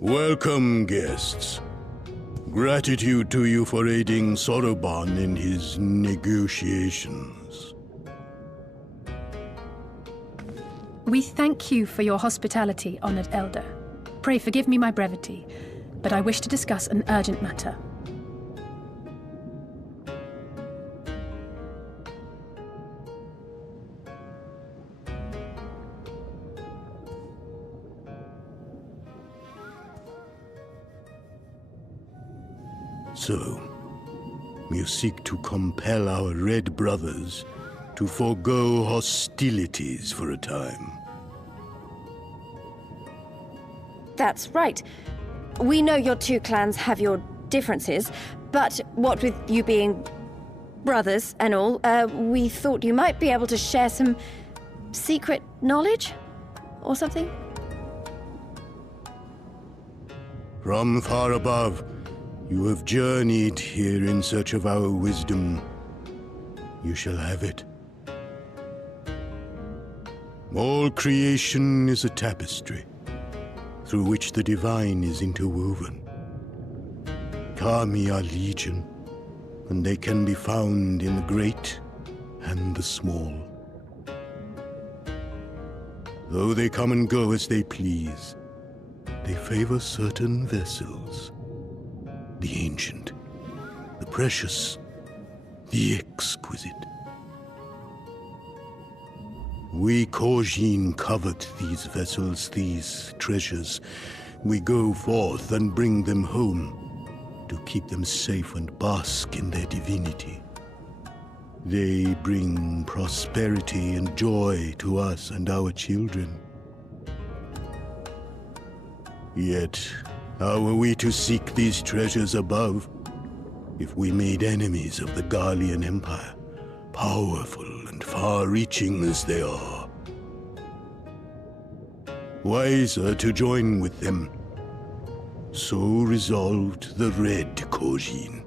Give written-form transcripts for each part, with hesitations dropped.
Welcome, guests. Gratitude to you for aiding Soroban in his negotiations. We thank you for your hospitality, honored elder. Pray forgive me my brevity, but I wish to discuss an urgent matter. So, you seek to compel our Red Brothers to forego hostilities for a time. That's right. We know your two clans have your differences, but what with you being brothers and all, we thought you might be able to share some secret knowledge or something? From far above, you have journeyed here in search of our wisdom. You shall have it. All creation is a tapestry, through which the divine is interwoven. Kami are legion, and they can be found in the great and the small. Though they come and go as they please, they favor certain vessels. The ancient, the precious, the exquisite. We Korjin covet these vessels, these treasures. We go forth and bring them home to keep them safe and bask in their divinity. They bring prosperity and joy to us and our children. Yet, how are we to seek these treasures above if we made enemies of the Garlean Empire, powerful and far-reaching as they are? Wiser to join with them. So resolved the Red Korjin.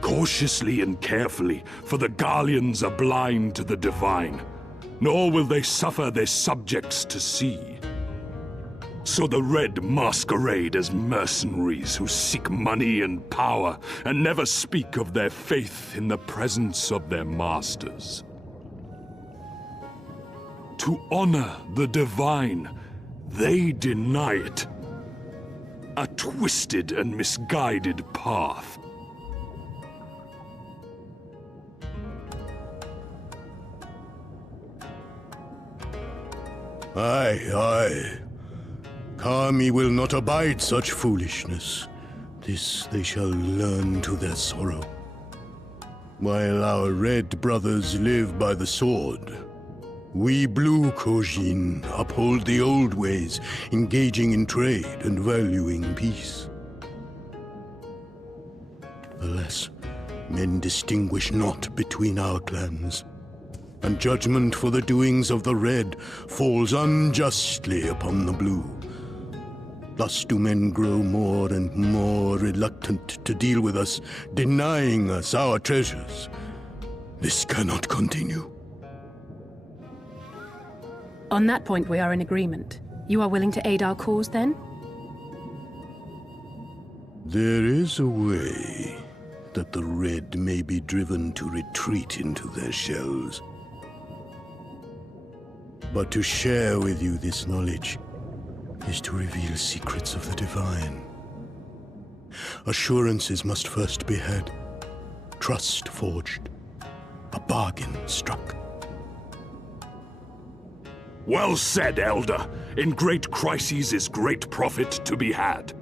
Cautiously and carefully, for the Garleans are blind to the divine, nor will they suffer their subjects to see. So the Red masquerade as mercenaries who seek money and power and never speak of their faith in the presence of their masters. To honor the divine, they deny it. A twisted and misguided path. Aye, aye. Kami will not abide such foolishness. This they shall learn to their sorrow. While our red brothers live by the sword, we blue Kojin uphold the old ways, engaging in trade and valuing peace. Alas, men distinguish not between our clans, and judgment for the doings of the red falls unjustly upon the blue. Thus do men grow more and more reluctant to deal with us, denying us our treasures. This cannot continue. On that point, we are in agreement. You are willing to aid our cause, then? There is a way that the red may be driven to retreat into their shells. But to share with you this knowledge is to reveal secrets of the divine. Assurances must first be had, trust forged, a bargain struck. Well said, Elder. In great crises is great profit to be had.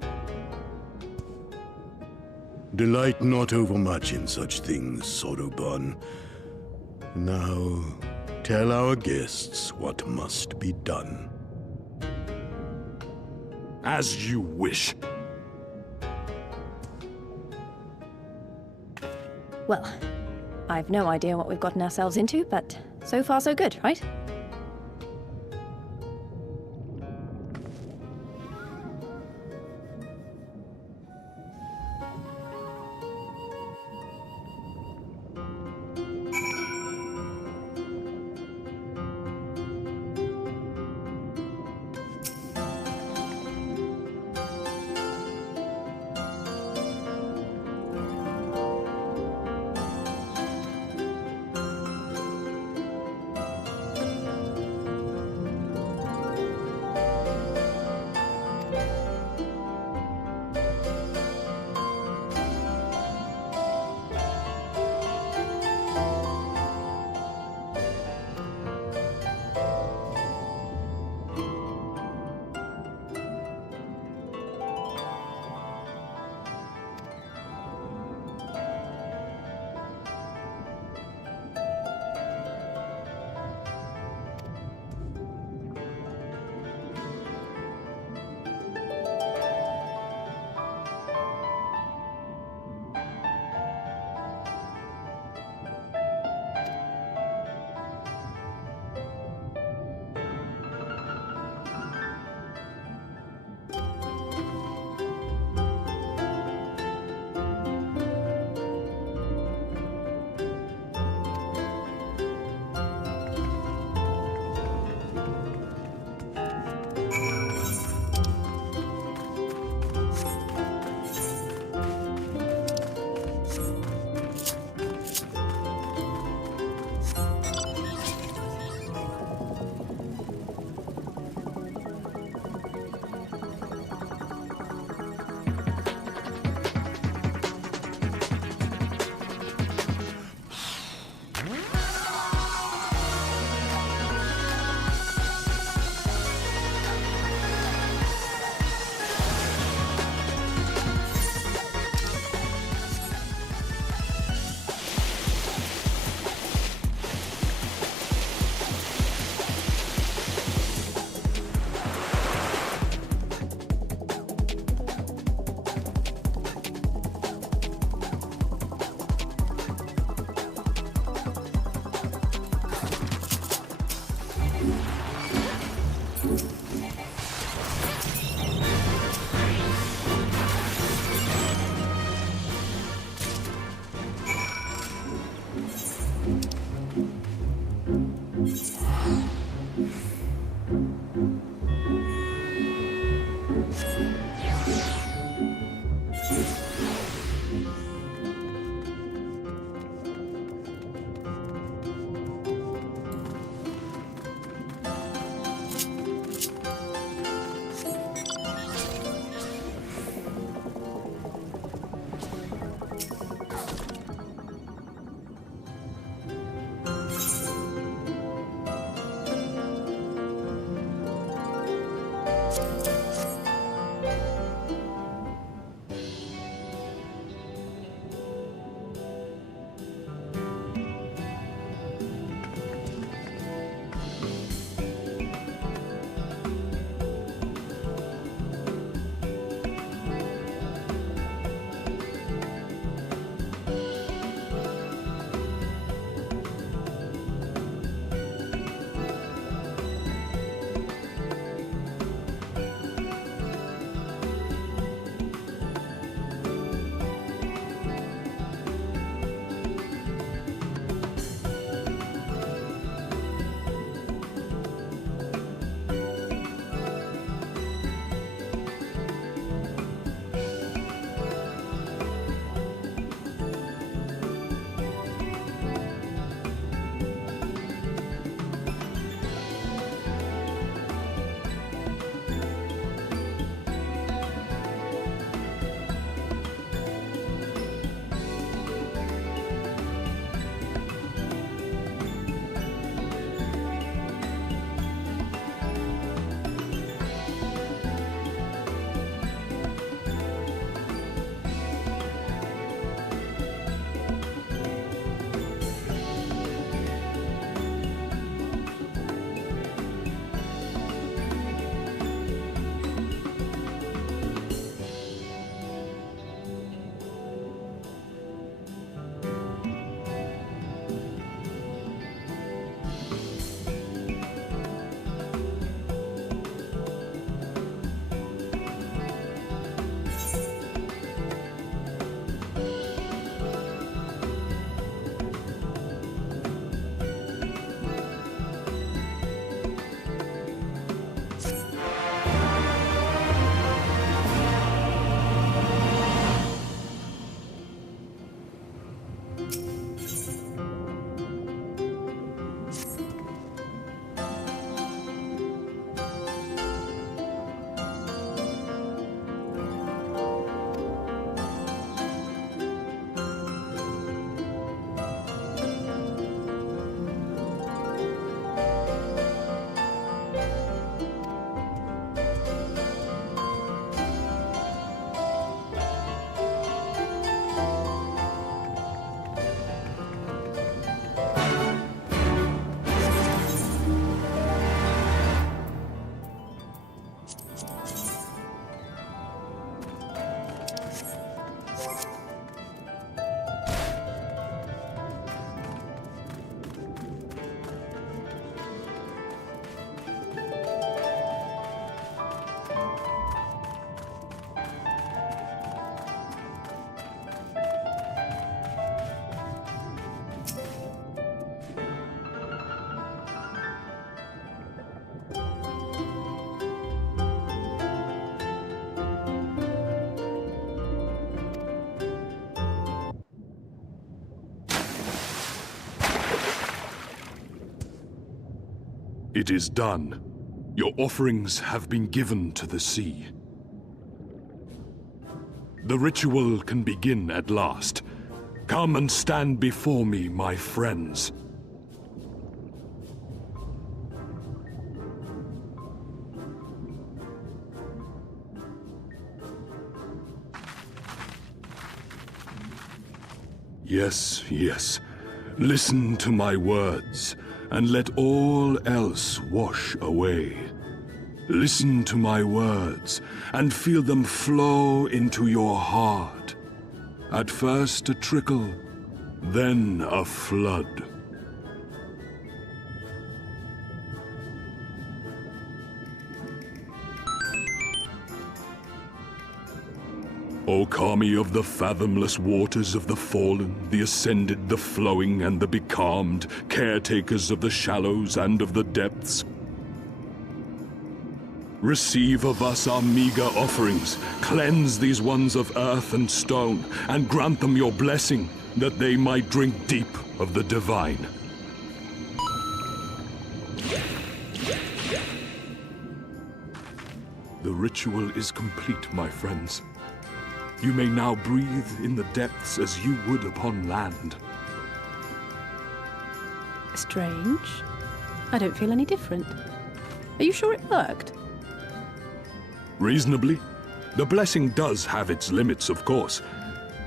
Delight not overmuch in such things, Soroban. Now, tell our guests what must be done. As you wish. Well, I've no idea what we've gotten ourselves into, but so far so good, right? It is done. Your offerings have been given to the sea. The ritual can begin at last. Come and stand before me, my friends. Yes, yes. Listen to my words, and let all else wash away. Listen to my words, and feel them flow into your heart. At first a trickle, then a flood. O Kami of the fathomless waters of the fallen, the ascended, the flowing, and the becalmed, caretakers of the shallows and of the depths, receive of us our meager offerings, cleanse these ones of earth and stone, and grant them your blessing, that they might drink deep of the divine. The ritual is complete, my friends. You may now breathe in the depths as you would upon land. Strange. I don't feel any different. Are you sure it worked? Reasonably. The blessing does have its limits, of course.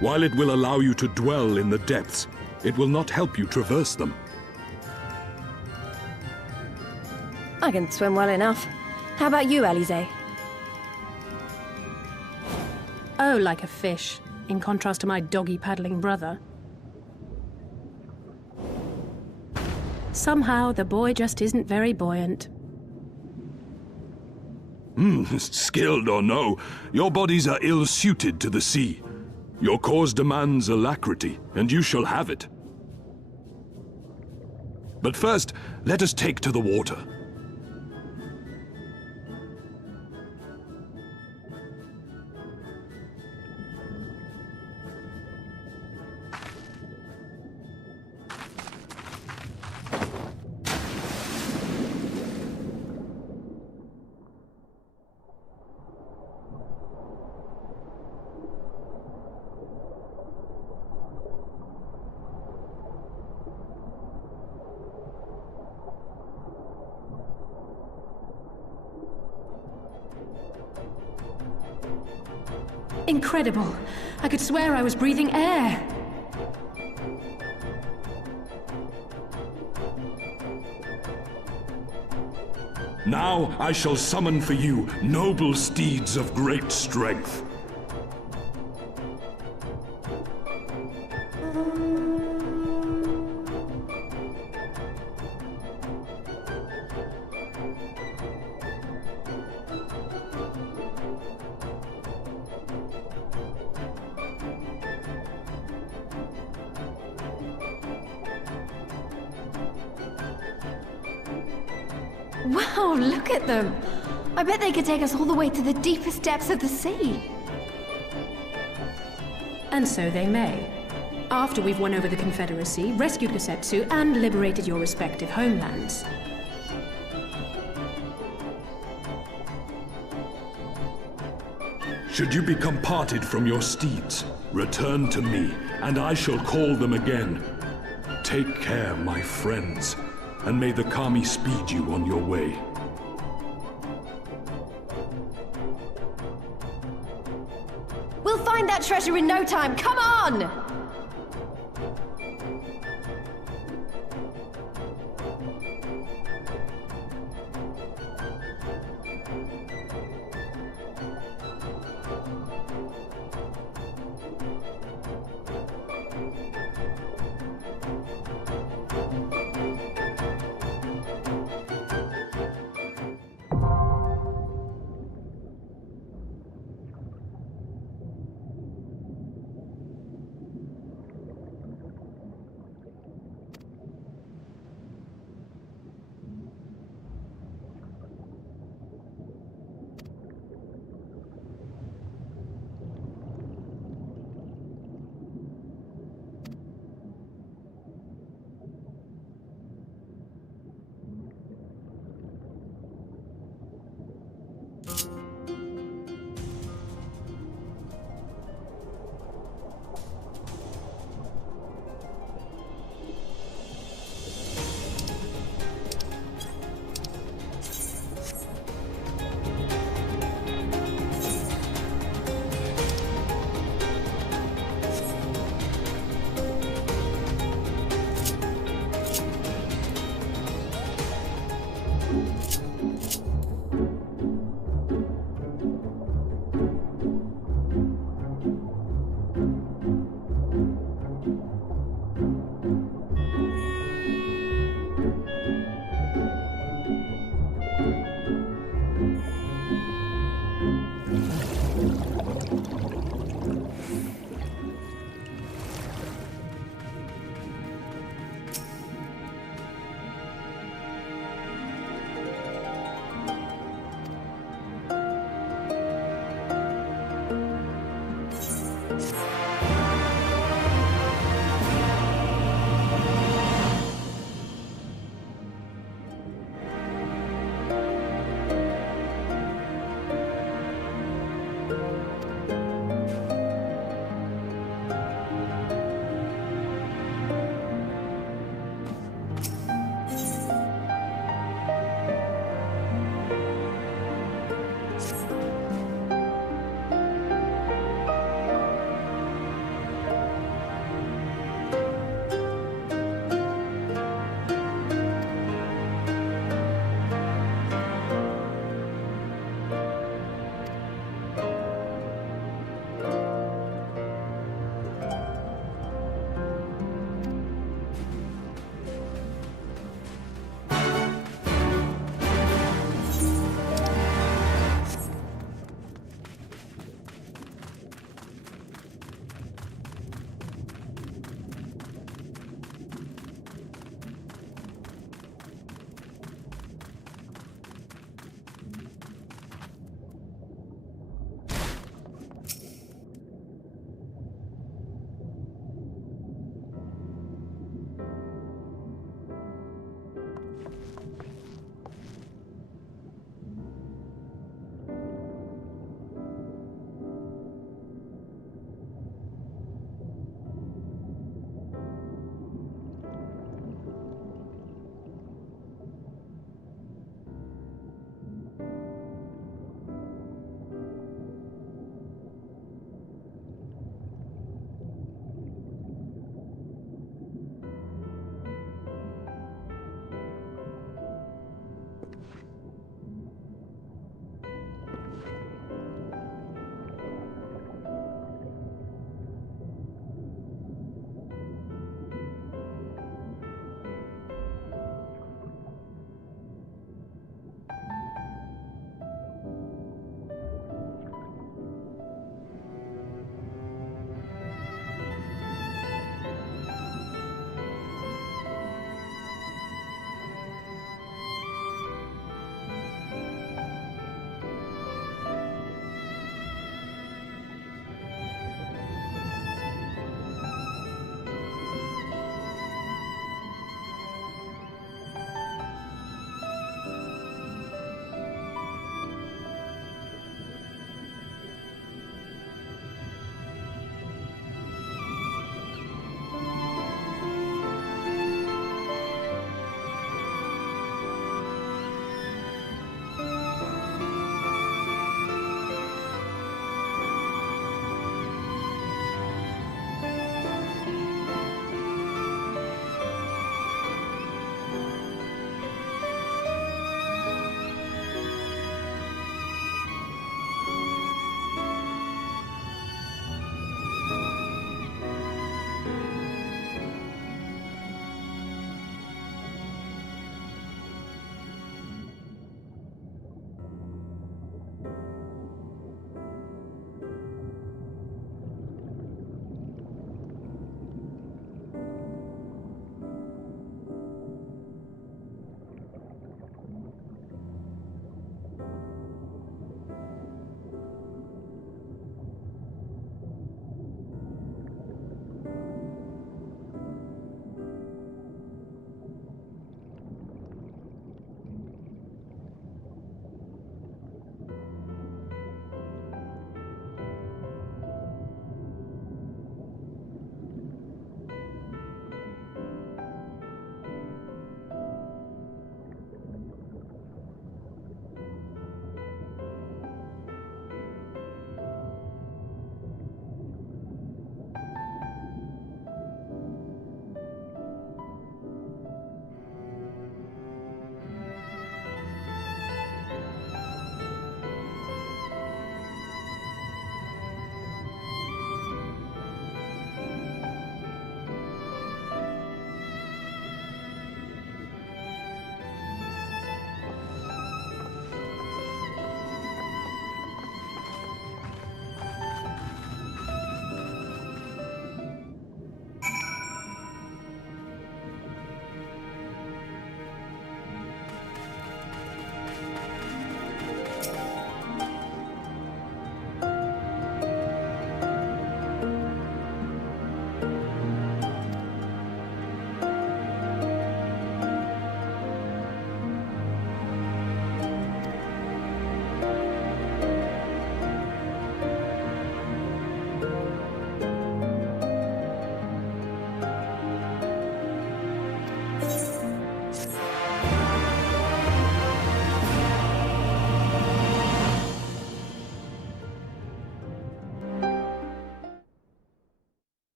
While it will allow you to dwell in the depths, it will not help you traverse them. I can swim well enough. How about you, Alize? Oh, like a fish, in contrast to my doggy-paddling brother. Somehow, the boy just isn't very buoyant. Skilled or no, your bodies are ill-suited to the sea. Your cause demands alacrity, and you shall have it. But first, let us take to the water. Incredible! I could swear I was breathing air! Now I shall summon for you noble steeds of great strength. Wow, look at them! I bet they could take us all the way to the deepest depths of the sea. And so they may. After we've won over the Confederacy, rescued Kosetsu, and liberated your respective homelands. Should you become parted from your steeds, return to me, and I shall call them again. Take care, my friends, and may the Kami speed you on your way. We'll find that treasure in no time! Come on!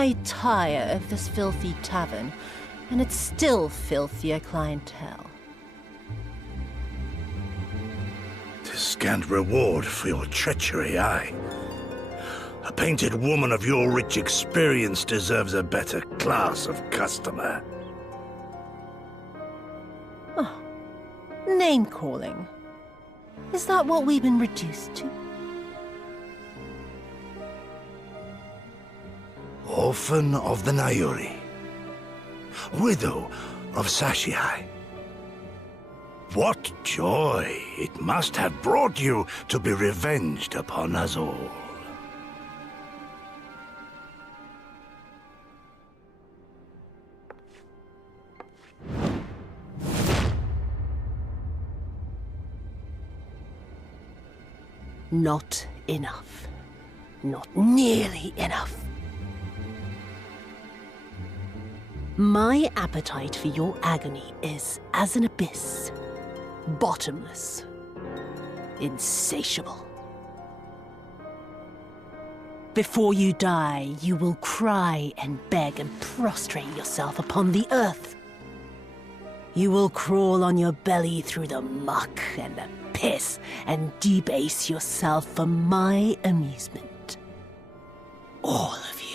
I tire of this filthy tavern, and its still filthier clientele. "'Tis scant reward for your treachery, aye. A painted woman of your rich experience deserves a better class of customer." Oh, name-calling. Is that what we've been reduced to? Orphan of the Nayuri. Widow of Sashihai. What joy it must have brought you to be revenged upon us all. Not enough. Not nearly enough. My appetite for your agony is as an abyss. Bottomless. Insatiable. Before you die, you will cry and beg and prostrate yourself upon the earth. You will crawl on your belly through the muck and the piss and debase yourself for my amusement. All of you.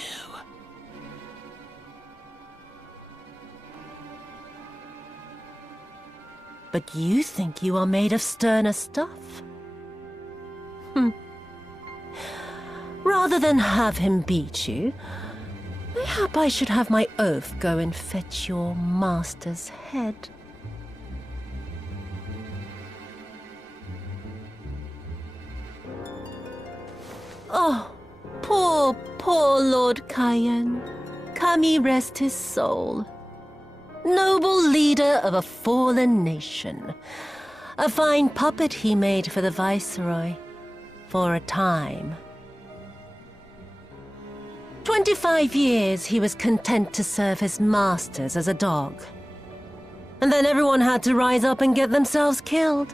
But you think you are made of sterner stuff? Rather than have him beat you, mayhap I should have my oaf go and fetch your master's head. Oh, poor Lord Cayenne. Kami rest his soul. Noble leader of a fallen nation. A fine puppet he made for the Viceroy. For a time. 25 years he was content to serve his masters as a dog. And then everyone had to rise up and get themselves killed.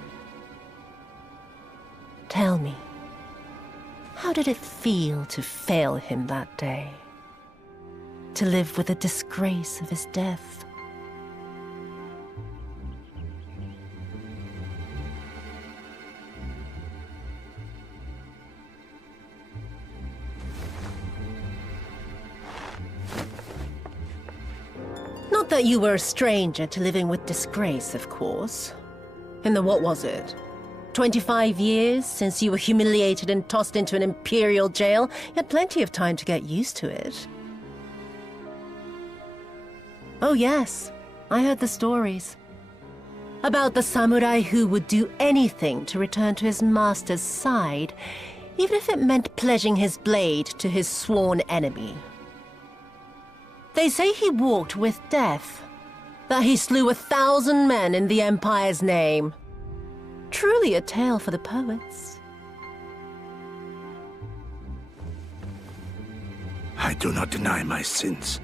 Tell me, how did it feel to fail him that day? To live with the disgrace of his death? Not that you were a stranger to living with disgrace, of course. In the what was it? 25 years since you were humiliated and tossed into an imperial jail? You had plenty of time to get used to it. Oh yes, I heard the stories. About the samurai who would do anything to return to his master's side, even if it meant pledging his blade to his sworn enemy. They say he walked with death, that he slew 1,000 men in the Empire's name. Truly a tale for the poets. I do not deny my sins,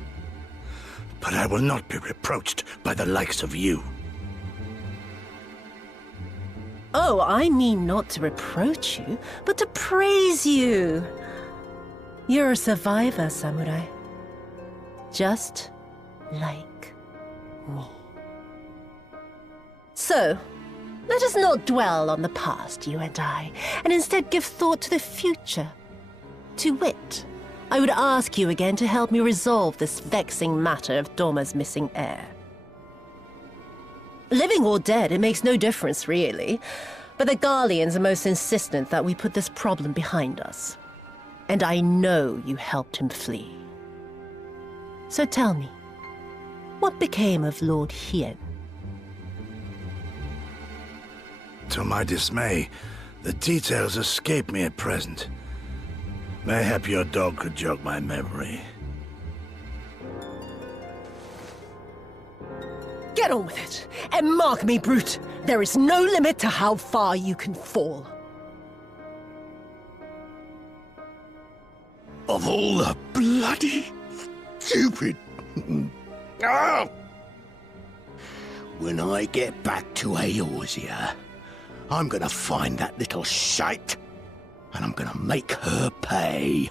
but I will not be reproached by the likes of you. Oh, I mean not to reproach you, but to praise you. You're a survivor, samurai. Just like me. So, let us not dwell on the past, you and I, and instead give thought to the future. To wit, I would ask you again to help me resolve this vexing matter of Doma's missing heir. Living or dead, it makes no difference, really. But the Garleans are most insistent that we put this problem behind us. And I know you helped him flee. So tell me, what became of Lord Hien? To my dismay, the details escape me at present. Mayhap your dog could jog my memory. Get on with it, and mark me, brute. There is no limit to how far you can fall. Of all the bloody stupid... Ah! When I get back to Eorzea, I'm gonna find that little shite, and I'm gonna make her pay.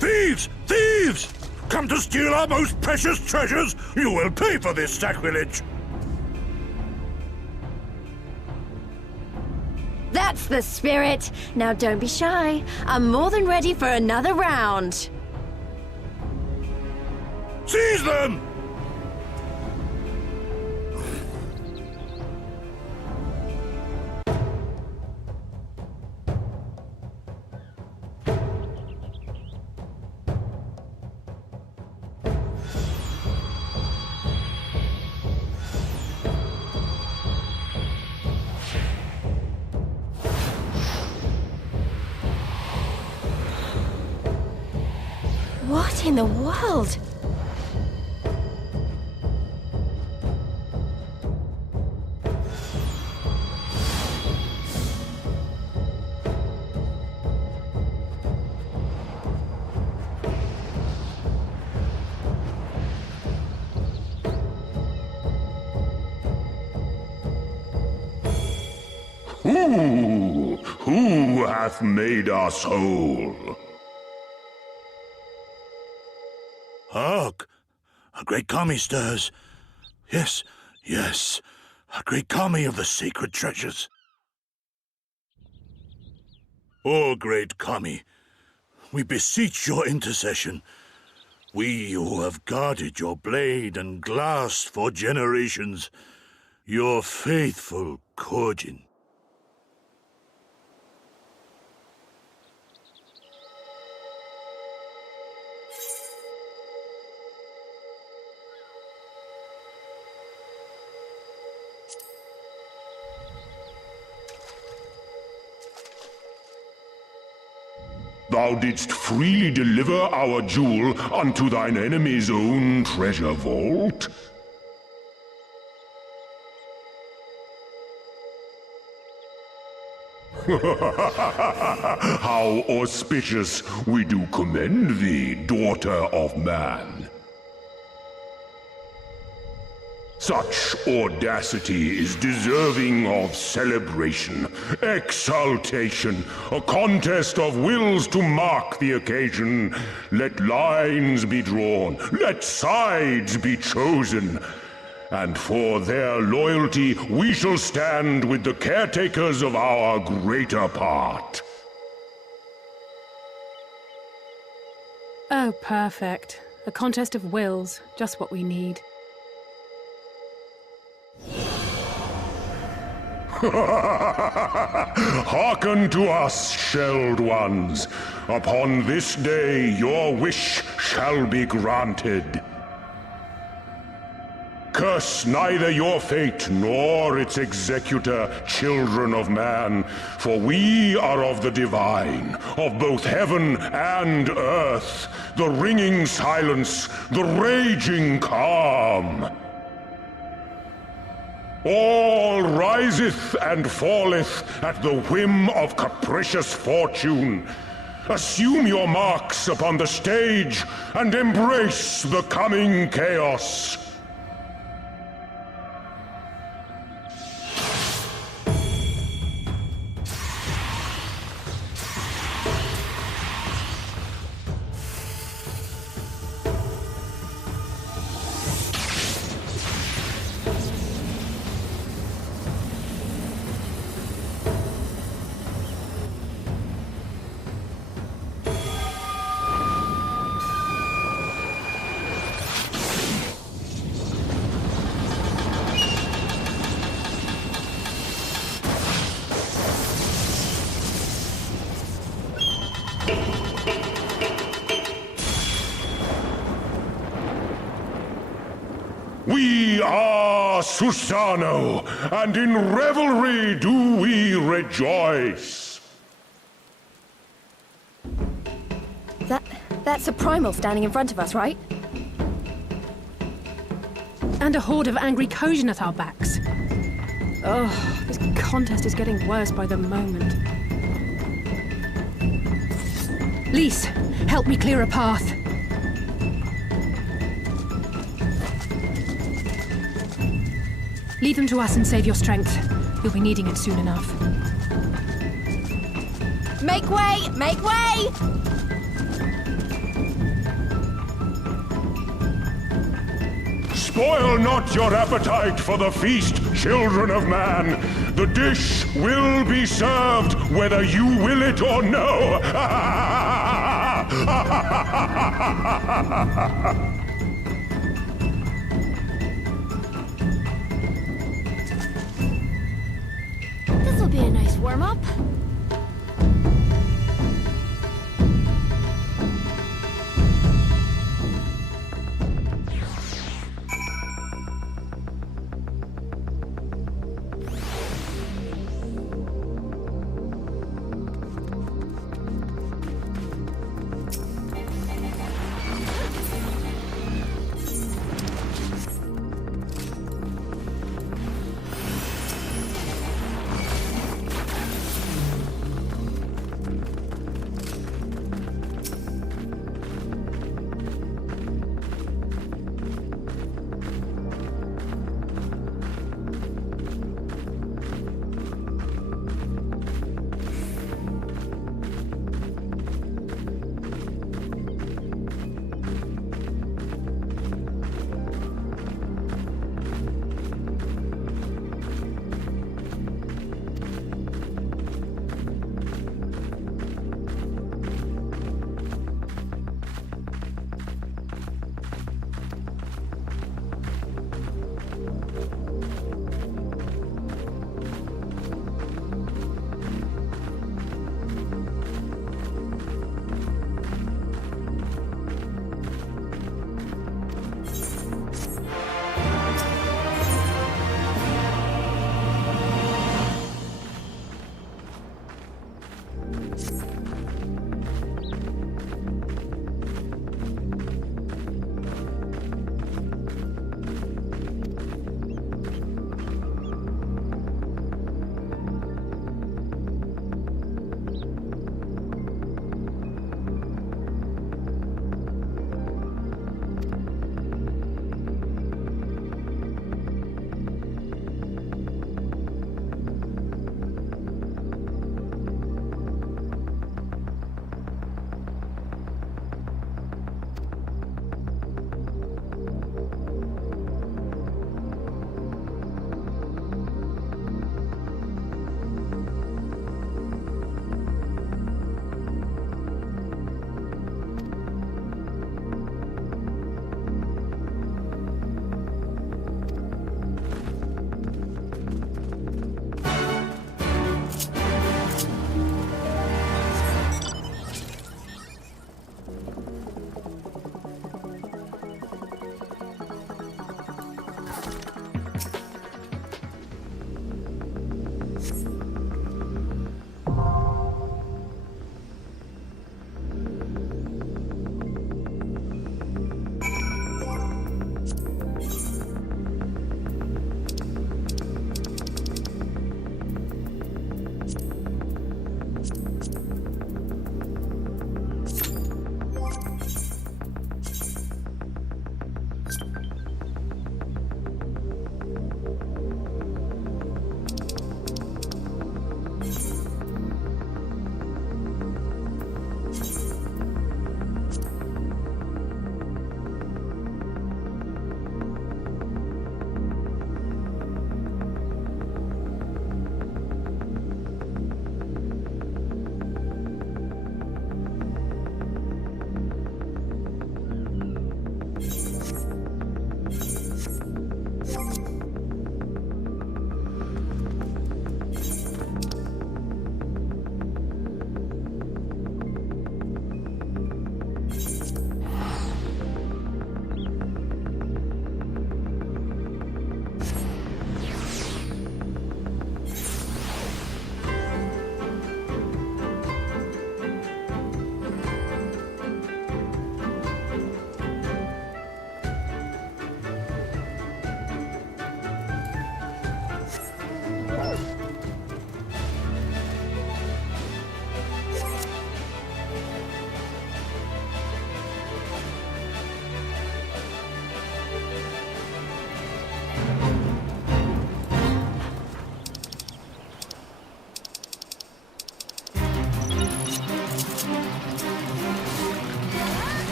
Thieves! Thieves! Come to steal our most precious treasures? You will pay for this sacrilege! That's the spirit! Now don't be shy. I'm more than ready for another round. Seize them! What in the world? Who hath made us whole? Hark! A great kami stirs. Yes, yes. A great kami of the sacred treasures. O great kami, we beseech your intercession. We who have guarded your blade and glass for generations. Your faithful Kojin. Thou didst freely deliver our jewel unto thine enemy's own treasure vault? How auspicious we do commend thee, daughter of man. Such audacity is deserving of celebration, exaltation, a contest of wills to mark the occasion. Let lines be drawn, let sides be chosen, and for their loyalty we shall stand with the caretakers of our greater part. Oh, perfect. A contest of wills, just what we need. Hearken to us, shelled ones. Upon this day your wish shall be granted. Curse neither your fate nor its executor, children of man, for we are of the divine, of both heaven and earth, the ringing silence, the raging calm. All riseth and falleth at the whim of capricious fortune. Assume your marks upon the stage and embrace the coming chaos. We are Susano, and in revelry do we rejoice. That's a primal standing in front of us, right? And a horde of angry Kojin at our backs. Oh, this contest is getting worse by the moment. Lys, help me clear a path. Leave them to us and save your strength. You'll be needing it soon enough. Make way! Make way! Spoil not your appetite for the feast, children of man. The dish will be served whether you will it or no. This'll be a nice warm-up.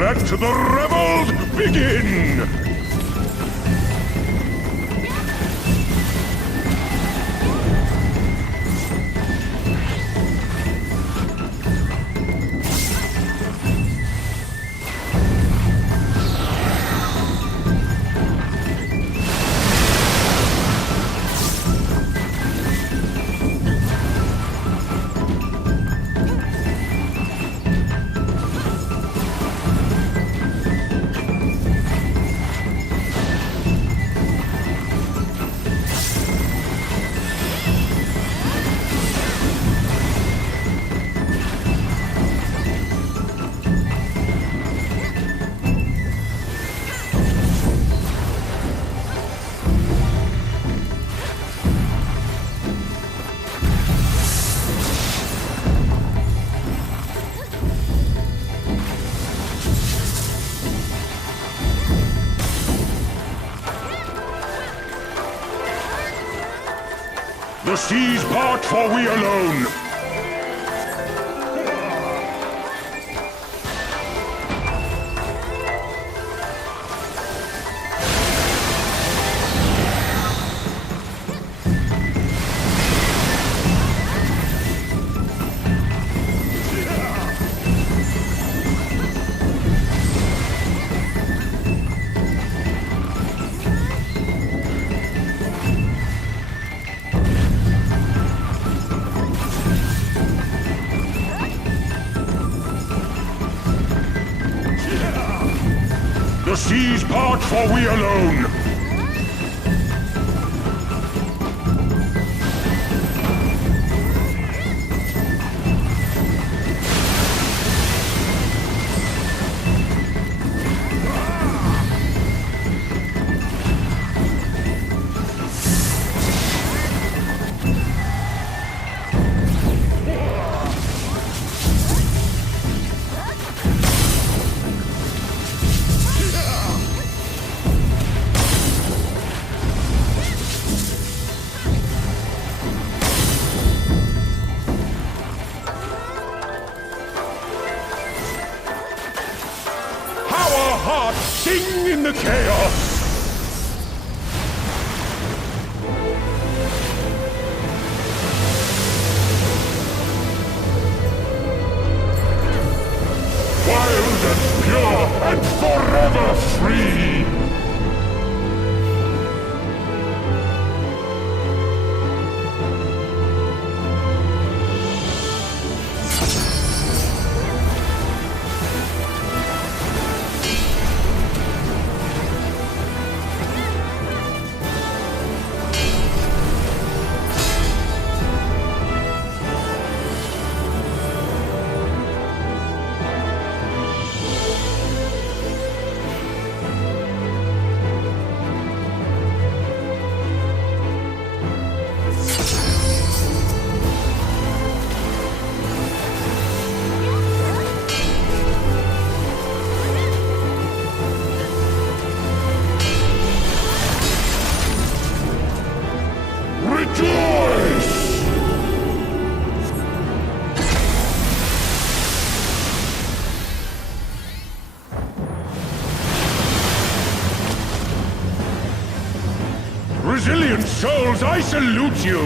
Let the revels begin! The seas part, for we alone. The seas part, for we alone. Our hearts sing in the chaos! Wild and pure and forever free! Rejoice! Resilient souls, I salute you!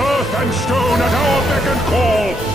Earth and stone at our beck and call!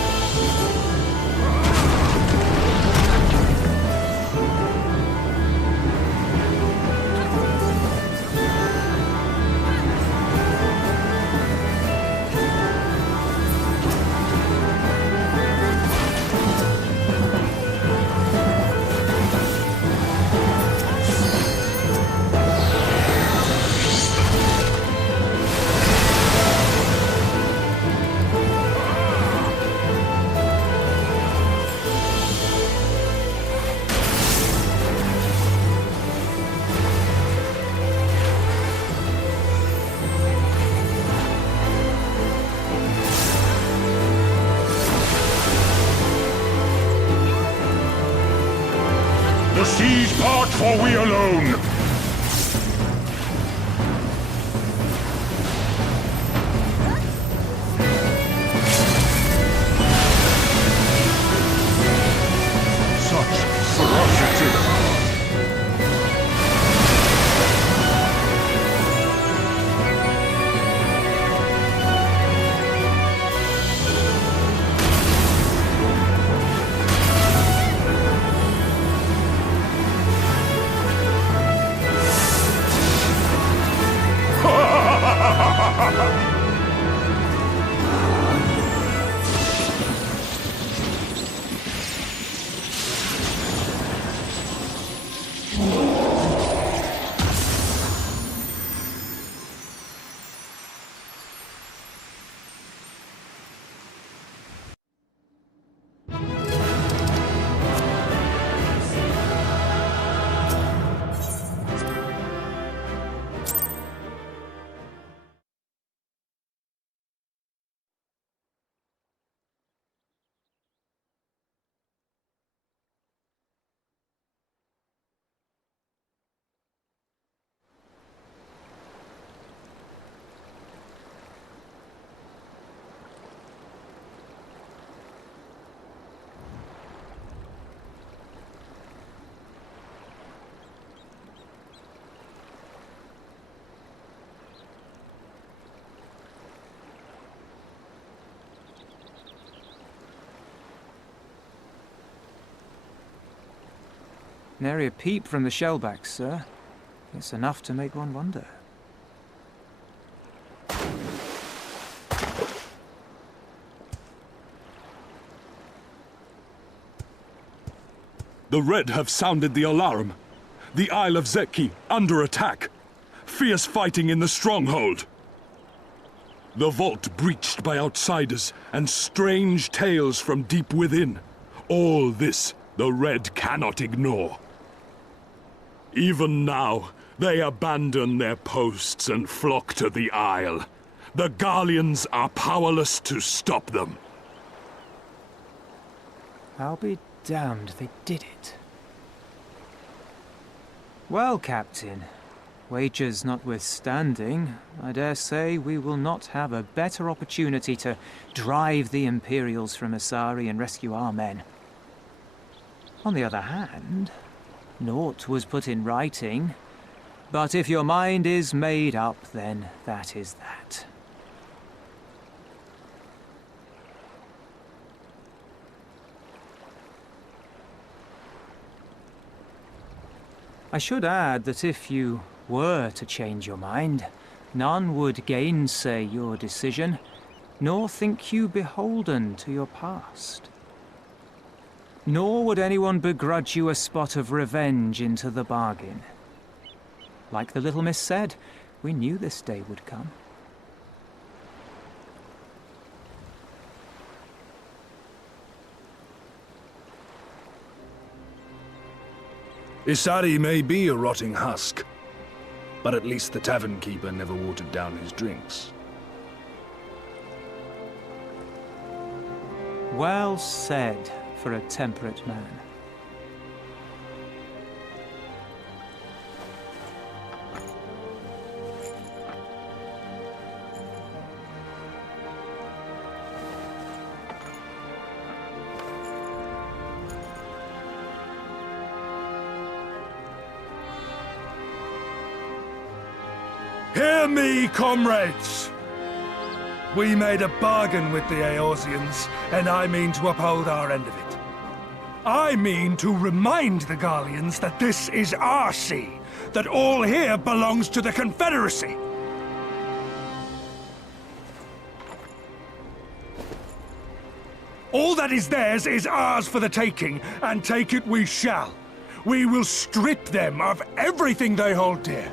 The seas part, for we alone. Such ferocity. Nary a peep from the shellbacks, sir. It's enough to make one wonder. The Red have sounded the alarm. The Isle of Zeki under attack. Fierce fighting in the stronghold. The vault breached by outsiders and strange tales from deep within. All this the Red cannot ignore. Even now, they abandon their posts and flock to the Isle. The Garleans are powerless to stop them. I'll be damned they did it. Well, Captain, wagers notwithstanding, I dare say we will not have a better opportunity to drive the Imperials from Asari and rescue our men. On the other hand, naught was put in writing, but if your mind is made up, then that is that. I should add that if you were to change your mind, none would gainsay your decision, nor think you beholden to your past. Nor would anyone begrudge you a spot of revenge into the bargain. Like the little miss said, we knew this day would come. Isari may be a rotting husk, but at least the tavern keeper never watered down his drinks. Well said for a temperate man. Hear me, comrades! We made a bargain with the Eorzeans, and I mean to uphold our end of it. I mean to remind the Garleans that this is our sea, that all here belongs to the Confederacy. All that is theirs is ours for the taking, and take it we shall. We will strip them of everything they hold dear.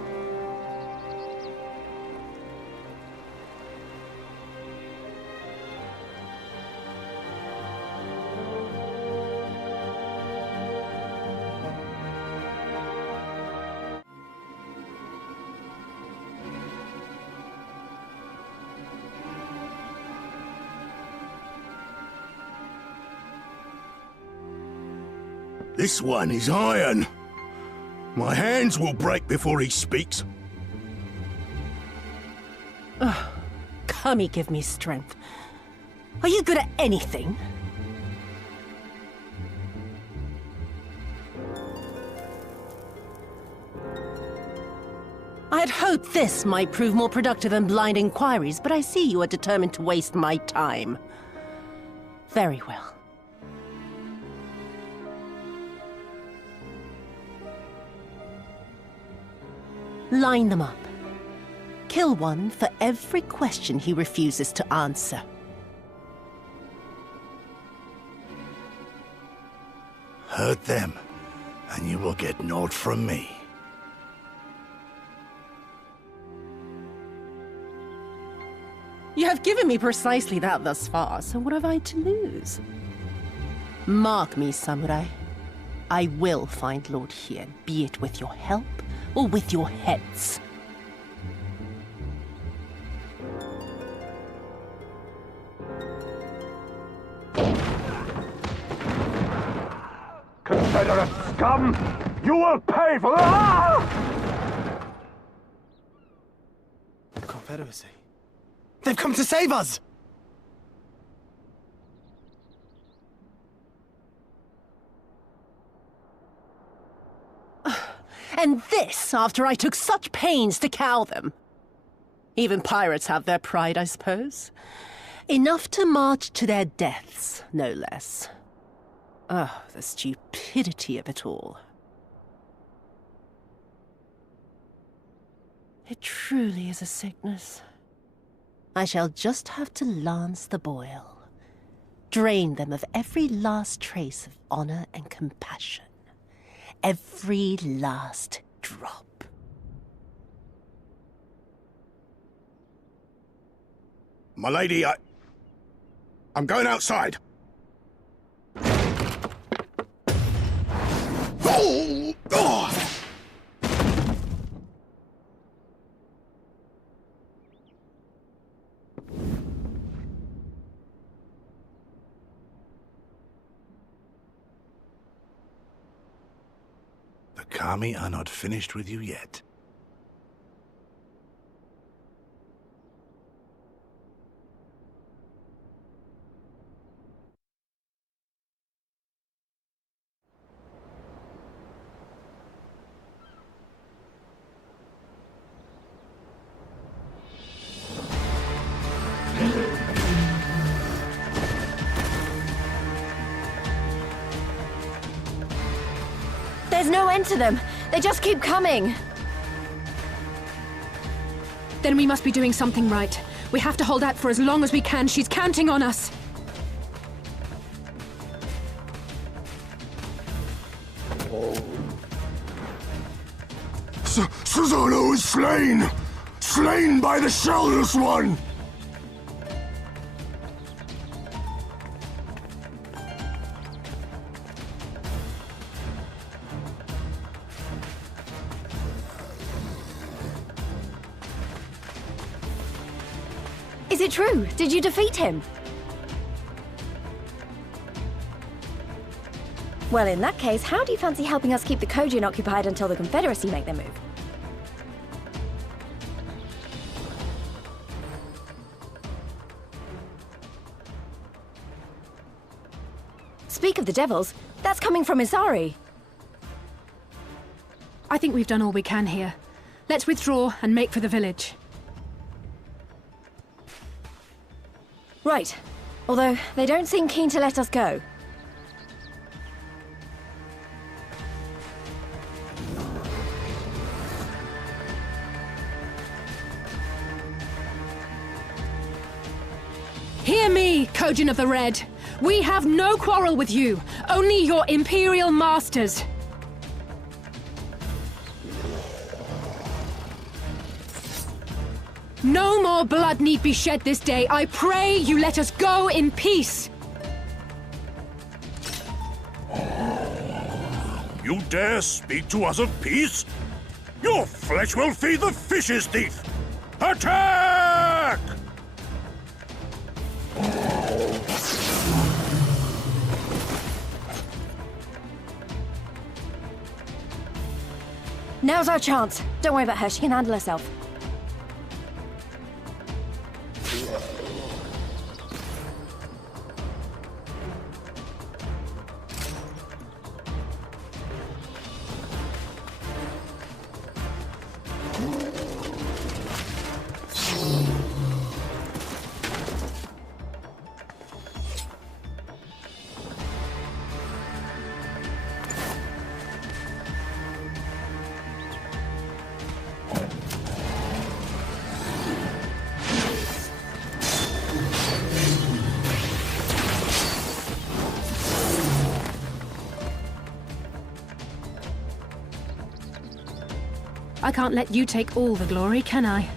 This one is iron. My hands will break before he speaks. Kami, give me strength. Are you good at anything? I had hoped this might prove more productive than blind inquiries, but I see you are determined to waste my time. Very well. Line them up. Kill one for every question he refuses to answer. Hurt them, and you will get naught from me. You have given me precisely that thus far, so what have I to lose? Mark me, samurai. I will find Lord Hien, be it with your help or with your heads. Confederate scum! You will pay for that! The Confederacy. They've come to save us! And this after I took such pains to cow them. Even pirates have their pride, I suppose. Enough to march to their deaths, no less. Oh, the stupidity of it all. It truly is a sickness. I shall just have to lance the boil. Drain them of every last trace of honor and compassion. Every last drop. My lady, I'm going outside. Oh! Oh! The Kami are not finished with you yet. There's no end to them. They just keep coming. Then we must be doing something right. We have to hold out for as long as we can. She's counting on us. Susanoo is slain! Slain by the Shellless One! Is it true? Did you defeat him? Well, in that case, how do you fancy helping us keep the Kojin occupied until the Confederacy make their move? Speak of the devils, that's coming from Isari. I think we've done all we can here. Let's withdraw and make for the village. Right. Although, they don't seem keen to let us go. Hear me, Kojin of the Red. We have no quarrel with you, only your Imperial masters. No more blood need be shed this day. I pray you let us go in peace. You dare speak to us of peace? Your flesh will feed the fishes, thief! Attack! Now's our chance. Don't worry about her, she can handle herself. I can't let you take all the glory, can I?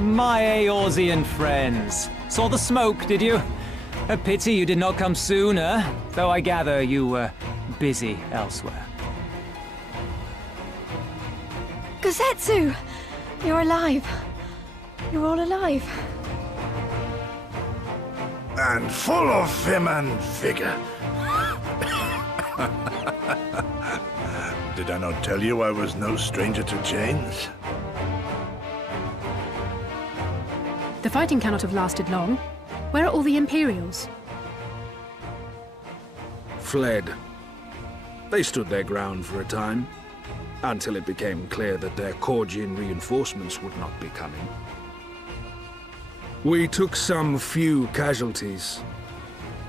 My Eorzean friends. Saw the smoke, did you? A pity you did not come sooner, though I gather you were busy elsewhere. Gosetsu! You're alive. You're all alive. And full of vim and vigor. Did I not tell you I was no stranger to chains? The fighting cannot have lasted long. Where are all the Imperials? Fled. They stood their ground for a time, until it became clear that their Korgian reinforcements would not be coming. We took some few casualties,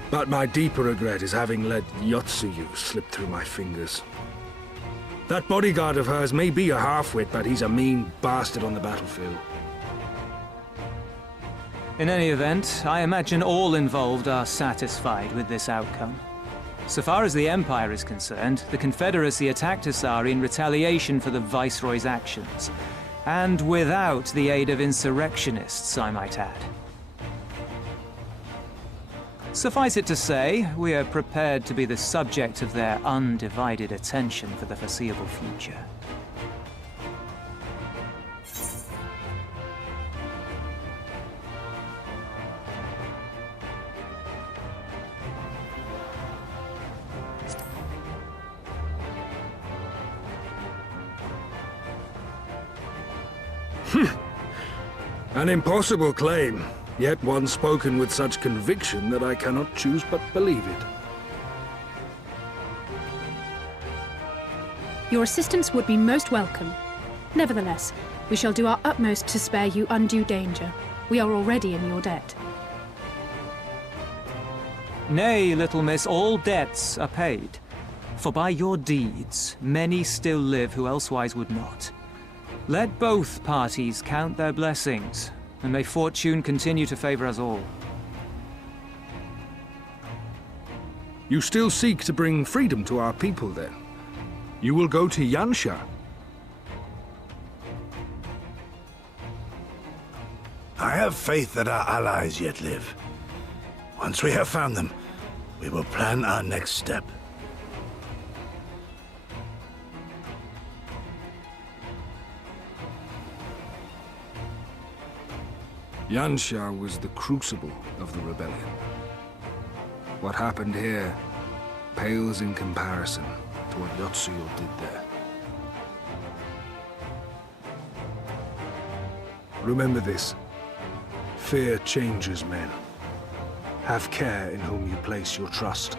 but my deeper regret is having let Yotsuyu slip through my fingers. That bodyguard of hers may be a half-wit, but he's a mean bastard on the battlefield. In any event, I imagine all involved are satisfied with this outcome. So far as the Empire is concerned, the Confederacy attacked Asari in retaliation for the Viceroy's actions. And without the aid of insurrectionists, I might add. Suffice it to say, we are prepared to be the subject of their undivided attention for the foreseeable future. An impossible claim, yet one spoken with such conviction that I cannot choose but believe it. Your assistance would be most welcome. Nevertheless, we shall do our utmost to spare you undue danger. We are already in your debt. Nay, little miss, all debts are paid. For by your deeds, many still live who elsewise would not. Let both parties count their blessings, and may fortune continue to favor us all. You still seek to bring freedom to our people, then? You will go to Yansha. I have faith that our allies yet live. Once we have found them, we will plan our next step. Yansha was the crucible of the rebellion. What happened here pales in comparison to what Yotsuyo did there. Remember this. Fear changes men. Have care in whom you place your trust.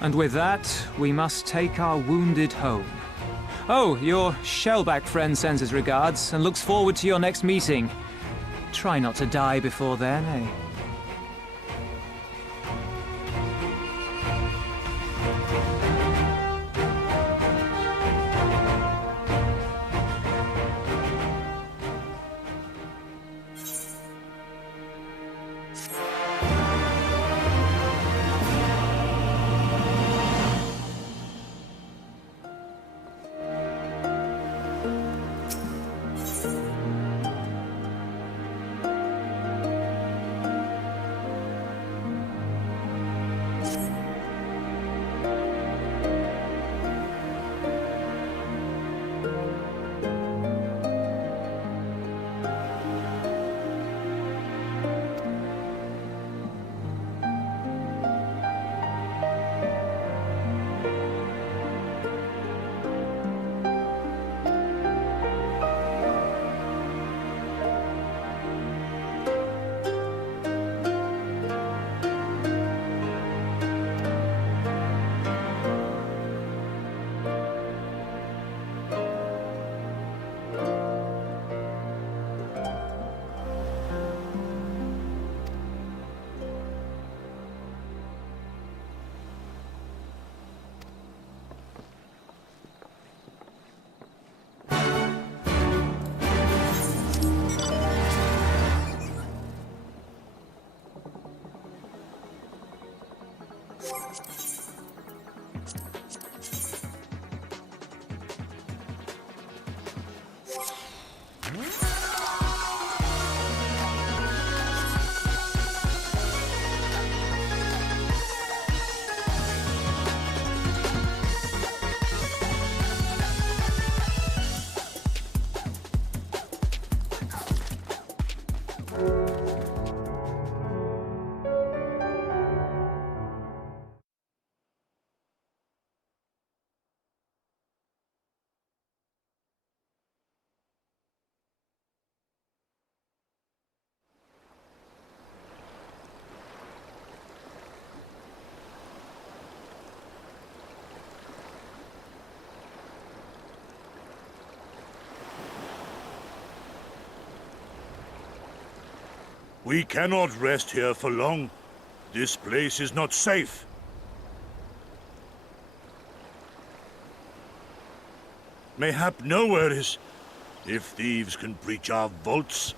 And with that, we must take our wounded home. Oh, your Shellback friend sends his regards and looks forward to your next meeting. Try not to die before then, eh? We cannot rest here for long. This place is not safe. Mayhap nowhere is, if thieves can breach our vaults.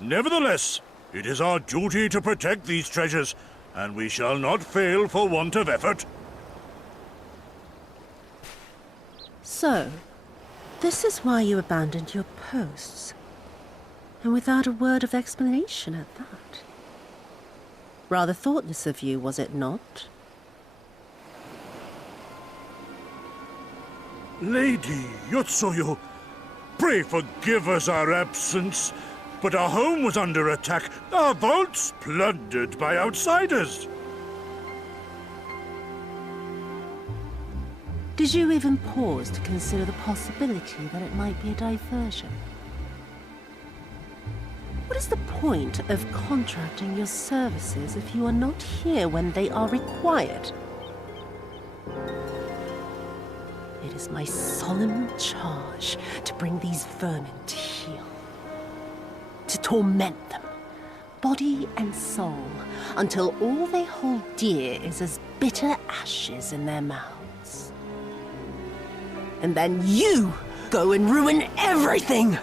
Nevertheless, it is our duty to protect these treasures, and we shall not fail for want of effort. So, this is why you abandoned your posts. And without a word of explanation at that. Rather thoughtless of you, was it not? Lady Yotsuyu, pray forgive us our absence, but our home was under attack, our vaults plundered by outsiders. Did you even pause to consider the possibility that it might be a diversion? What is the point of contracting your services if you are not here when they are required? It is my solemn charge to bring these vermin to heel. To torment them, body and soul, until all they hold dear is as bitter ashes in their mouths. And then you go and ruin everything!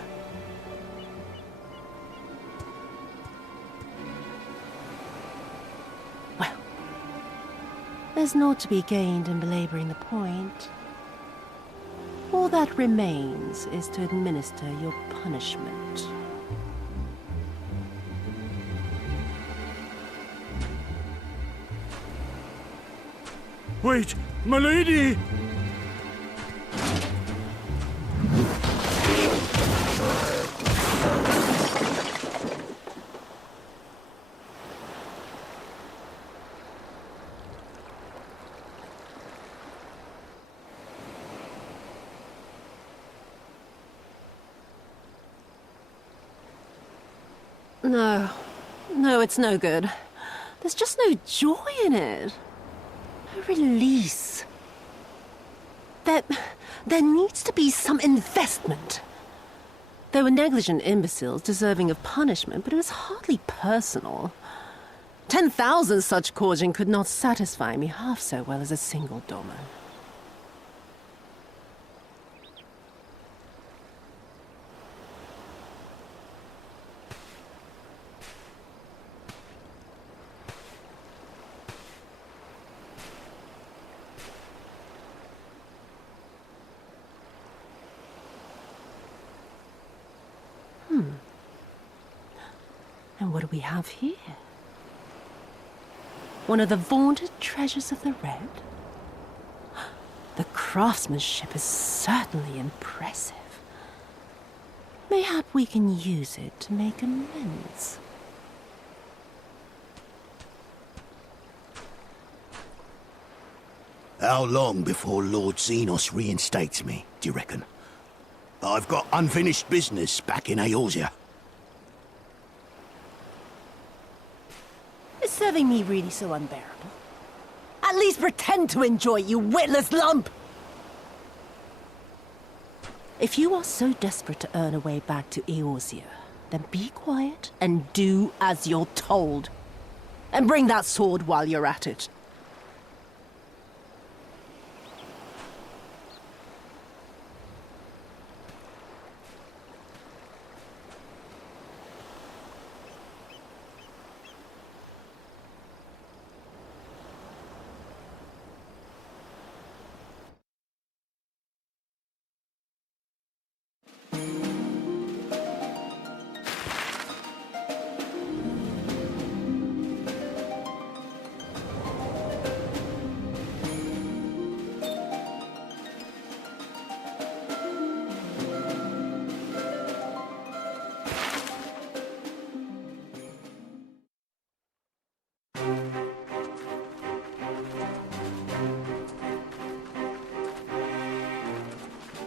Well, there's naught to be gained in belaboring the point. All that remains is to administer your punishment. Wait, my lady! No, it's no good. There's just no joy in it. No release. There needs to be some investment. They were negligent imbeciles deserving of punishment, but it was hardly personal. 10,000 such courting could not satisfy me half so well as a single domo. And what do we have here? One of the vaunted treasures of the Red? The craftsmanship is certainly impressive. Mayhap we can use it to make amends. How long before Lord Xenos reinstates me, do you reckon? I've got unfinished business back in Eorzea. Is serving me really so unbearable? At least pretend to enjoy, you witless lump! If you are so desperate to earn a way back to Eorzea, then be quiet and do as you're told. And bring that sword while you're at it.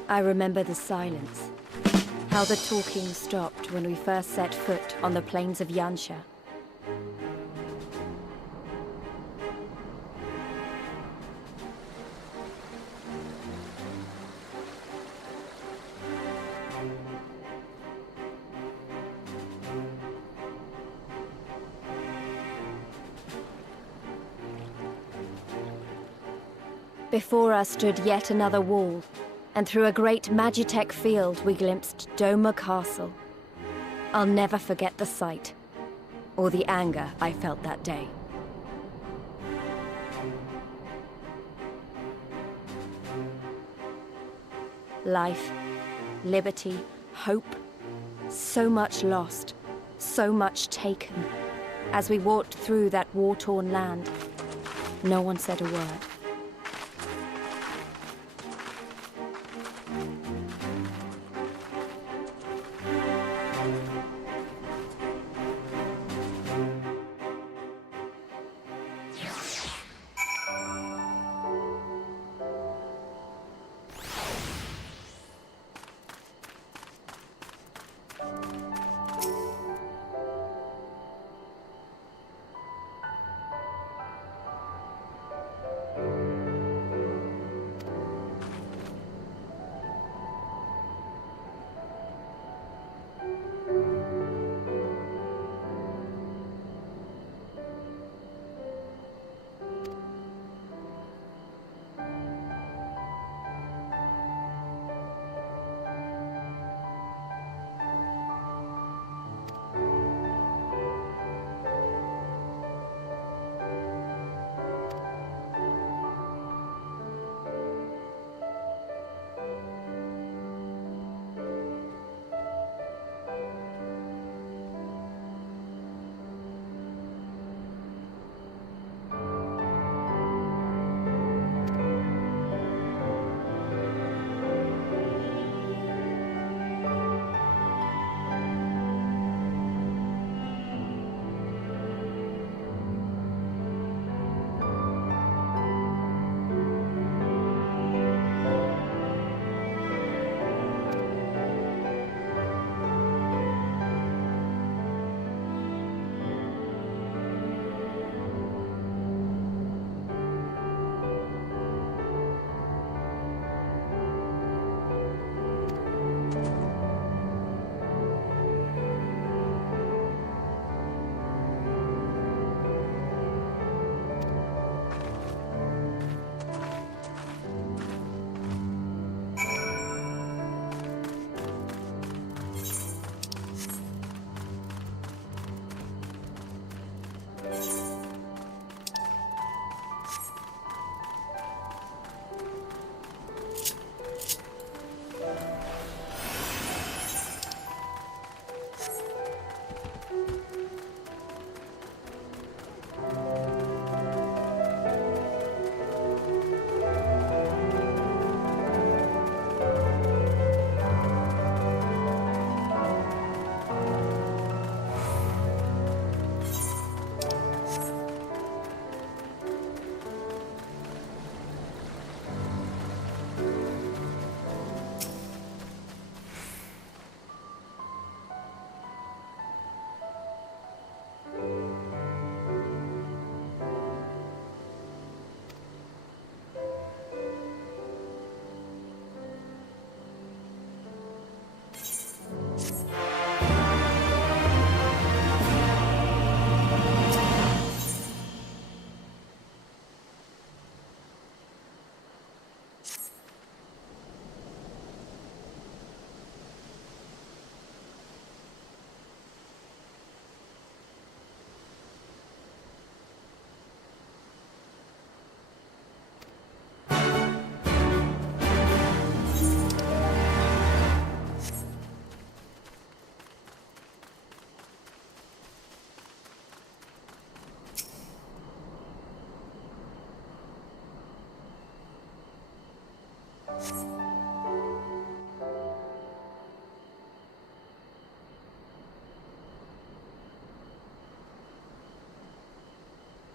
I remember the silence. How the talking stopped when we first set foot on the plains of Yansha. Before us stood yet another wall, and through a great Magitech field we glimpsed Doma Castle. I'll never forget the sight, or the anger I felt that day. Life, liberty, hope, so much lost, so much taken. As we walked through that war-torn land, no one said a word.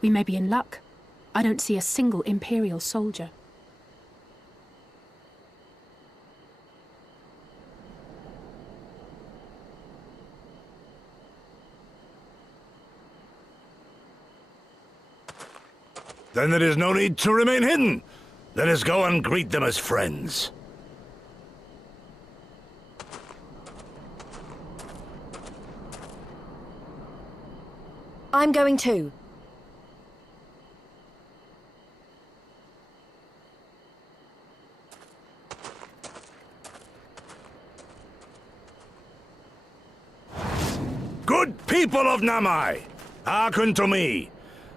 We may be in luck. I don't see a single Imperial soldier. Then there is no need to remain hidden. Let us go and greet them as friends. I'm going too. People of Namai, hearken to me.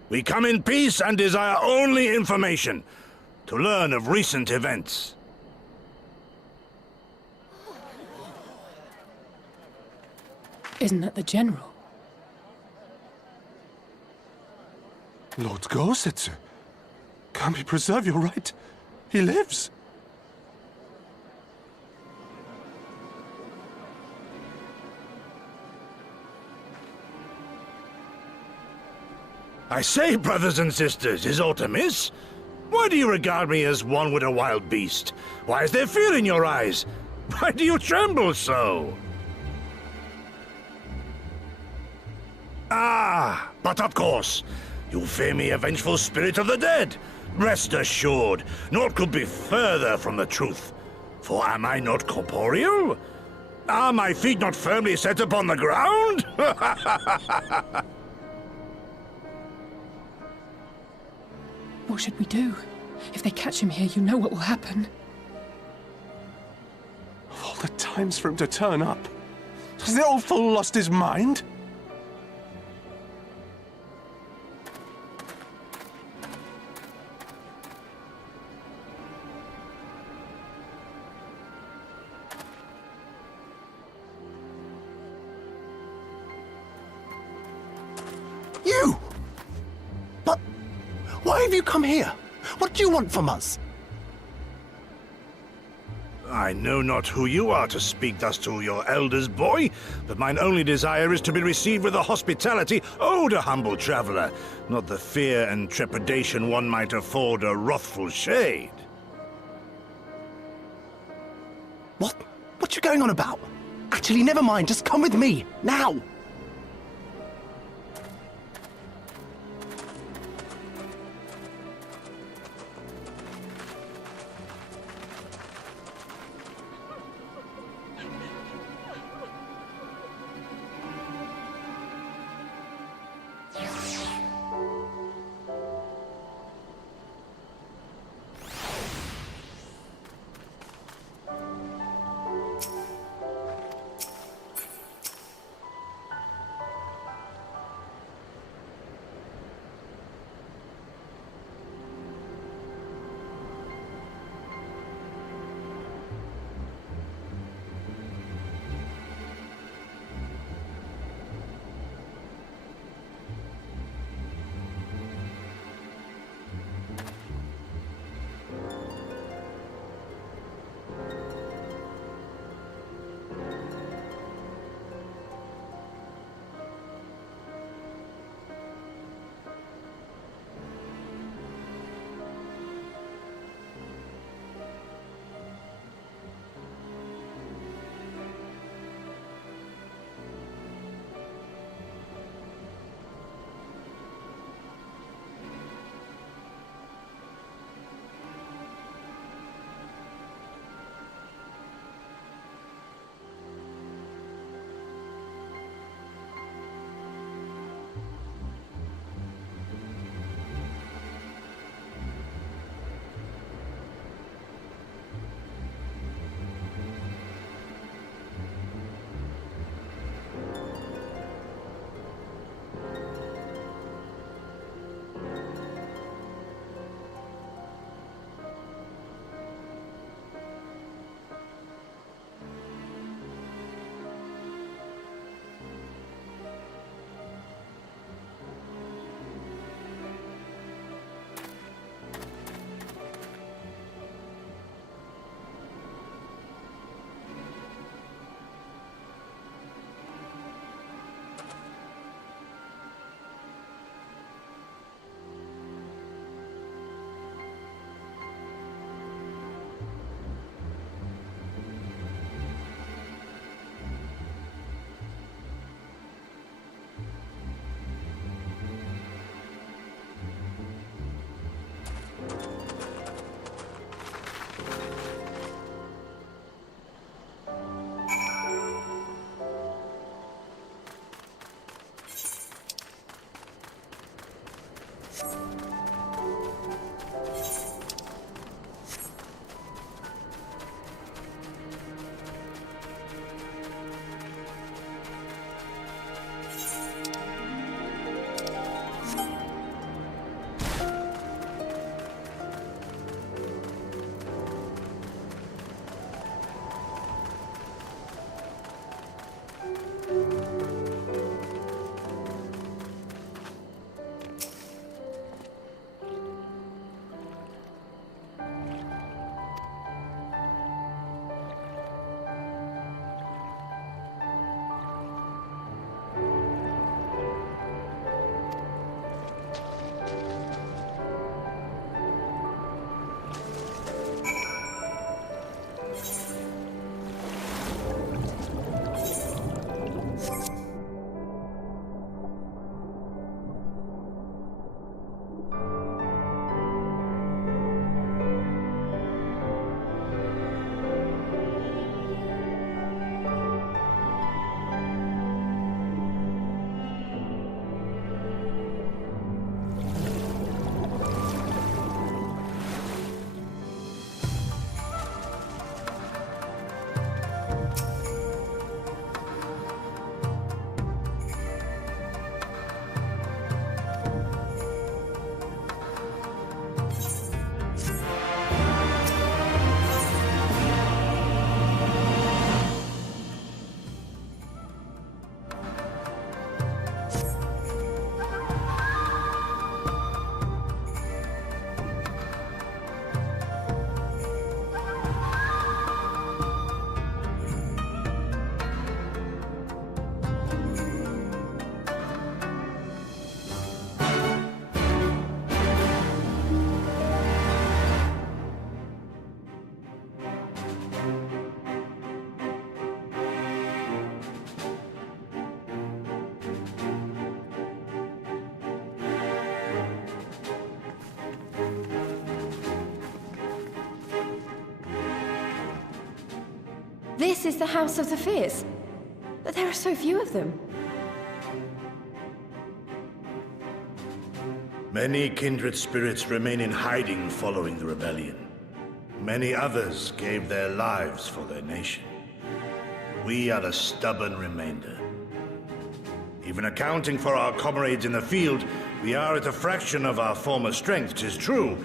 We come in peace and desire only information to learn of recent events. Isn't that the General? Lord Gosetsu, Kami, preserve your right. He lives. I say, brothers and sisters, is aught amiss? Why do you regard me as one with a wild beast? Why is there fear in your eyes? Why do you tremble so? Ah, but of course, you fear me, a vengeful spirit of the dead. Rest assured, naught could be further from the truth. For am I not corporeal? Are my feet not firmly set upon the ground? What should we do? If they catch him here, you know what will happen. Of all the times for him to turn up, has the old fool lost his mind? You! But why have you come here? What do you want from us? I know not who you are to speak thus to your elders, boy, but mine only desire is to be received with the hospitality owed a humble traveler, not the fear and trepidation one might afford a wrathful shade. What you going on about? Actually, never mind, just come with me, now! This is the House of the Fears. But there are so few of them. Many kindred spirits remain in hiding following the rebellion. Many others gave their lives for their nation. We are the stubborn remainder. Even accounting for our comrades in the field, we are at a fraction of our former strength, 'tis true.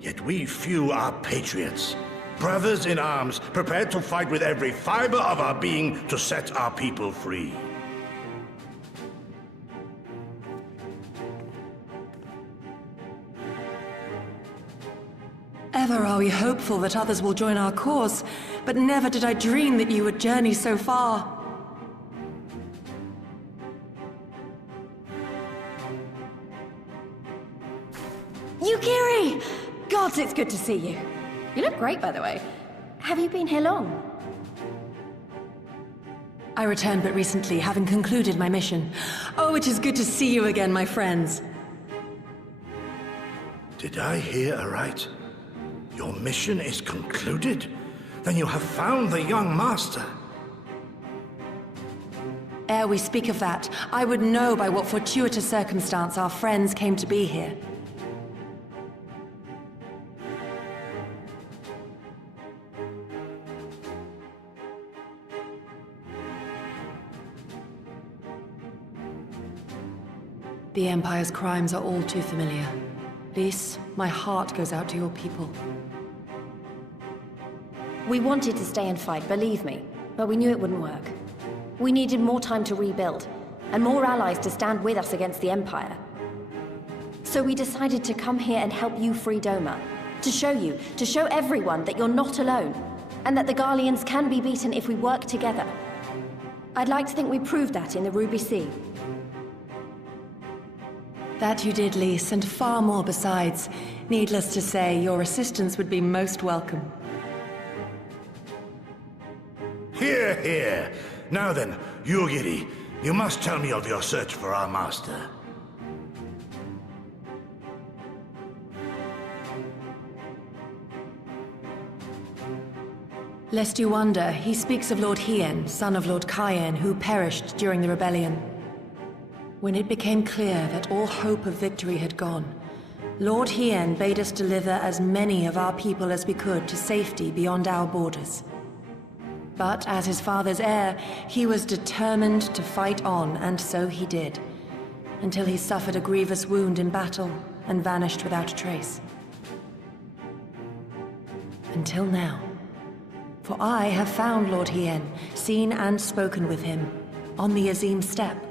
Yet we few are patriots. Brothers in arms, prepared to fight with every fiber of our being to set our people free. Ever are we hopeful that others will join our cause, but never did I dream that you would journey so far. Yukiri! Gods, it's good to see you. You look great, by the way. Have you been here long? I returned but recently, having concluded my mission. Oh, it is good to see you again, my friends. Did I hear aright? Your mission is concluded? Then you have found the young master. Ere we speak of that, I would know by what fortuitous circumstance our friends came to be here. The Empire's crimes are all too familiar. Lys, my heart goes out to your people. We wanted to stay and fight, believe me, but we knew it wouldn't work. We needed more time to rebuild, and more allies to stand with us against the Empire. So we decided to come here and help you free Doma. To show everyone that you're not alone, and that the Garleans can be beaten if we work together. I'd like to think we proved that in the Ruby Sea. That you did, Lys, and far more besides. Needless to say, your assistance would be most welcome. Hear, hear. Now then, Yugiri, you must tell me of your search for our master. Lest you wonder, he speaks of Lord Hien, son of Lord Cayenne, who perished during the rebellion. When it became clear that all hope of victory had gone, Lord Hien bade us deliver as many of our people as we could to safety beyond our borders. But as his father's heir, he was determined to fight on, and so he did, until he suffered a grievous wound in battle and vanished without a trace. Until now. For I have found Lord Hien, seen and spoken with him, on the Azim steppe.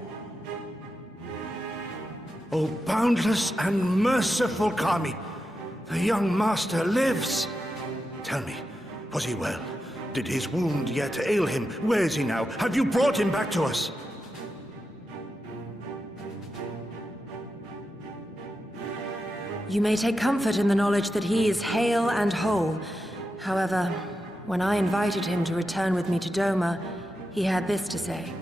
O boundless and merciful Kami, the young master lives. Tell me, was he well? Did his wound yet ail him? Where is he now? Have you brought him back to us? You may take comfort in the knowledge that he is hale and whole. However, when I invited him to return with me to Doma, he had this to say.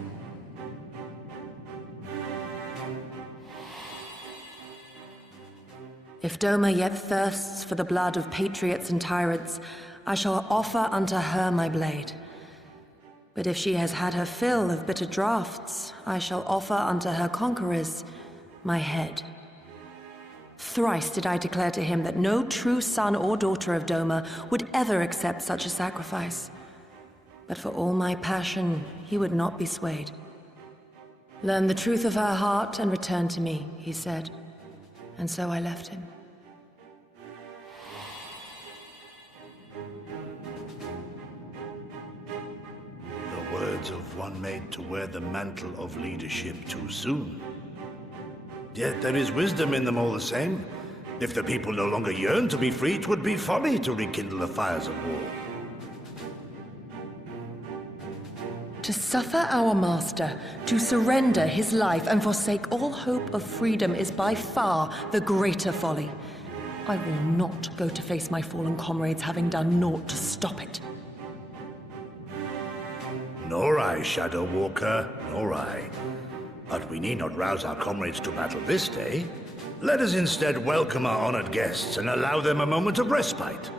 If Doma yet thirsts for the blood of patriots and tyrants, I shall offer unto her my blade. But if she has had her fill of bitter draughts, I shall offer unto her conquerors my head. Thrice did I declare to him that no true son or daughter of Doma would ever accept such a sacrifice. But for all my passion, he would not be swayed. Learn the truth of her heart and return to me, he said. And so I left him. The words of one made to wear the mantle of leadership too soon. Yet there is wisdom in them all the same. If the people no longer yearn to be free, it would be folly to rekindle the fires of war. To suffer our master, to surrender his life and forsake all hope of freedom is by far the greater folly. I will not go to face my fallen comrades having done naught to stop it. Nor I, Shadow Walker, nor I. But we need not rouse our comrades to battle this day. Let us instead welcome our honored guests and allow them a moment of respite.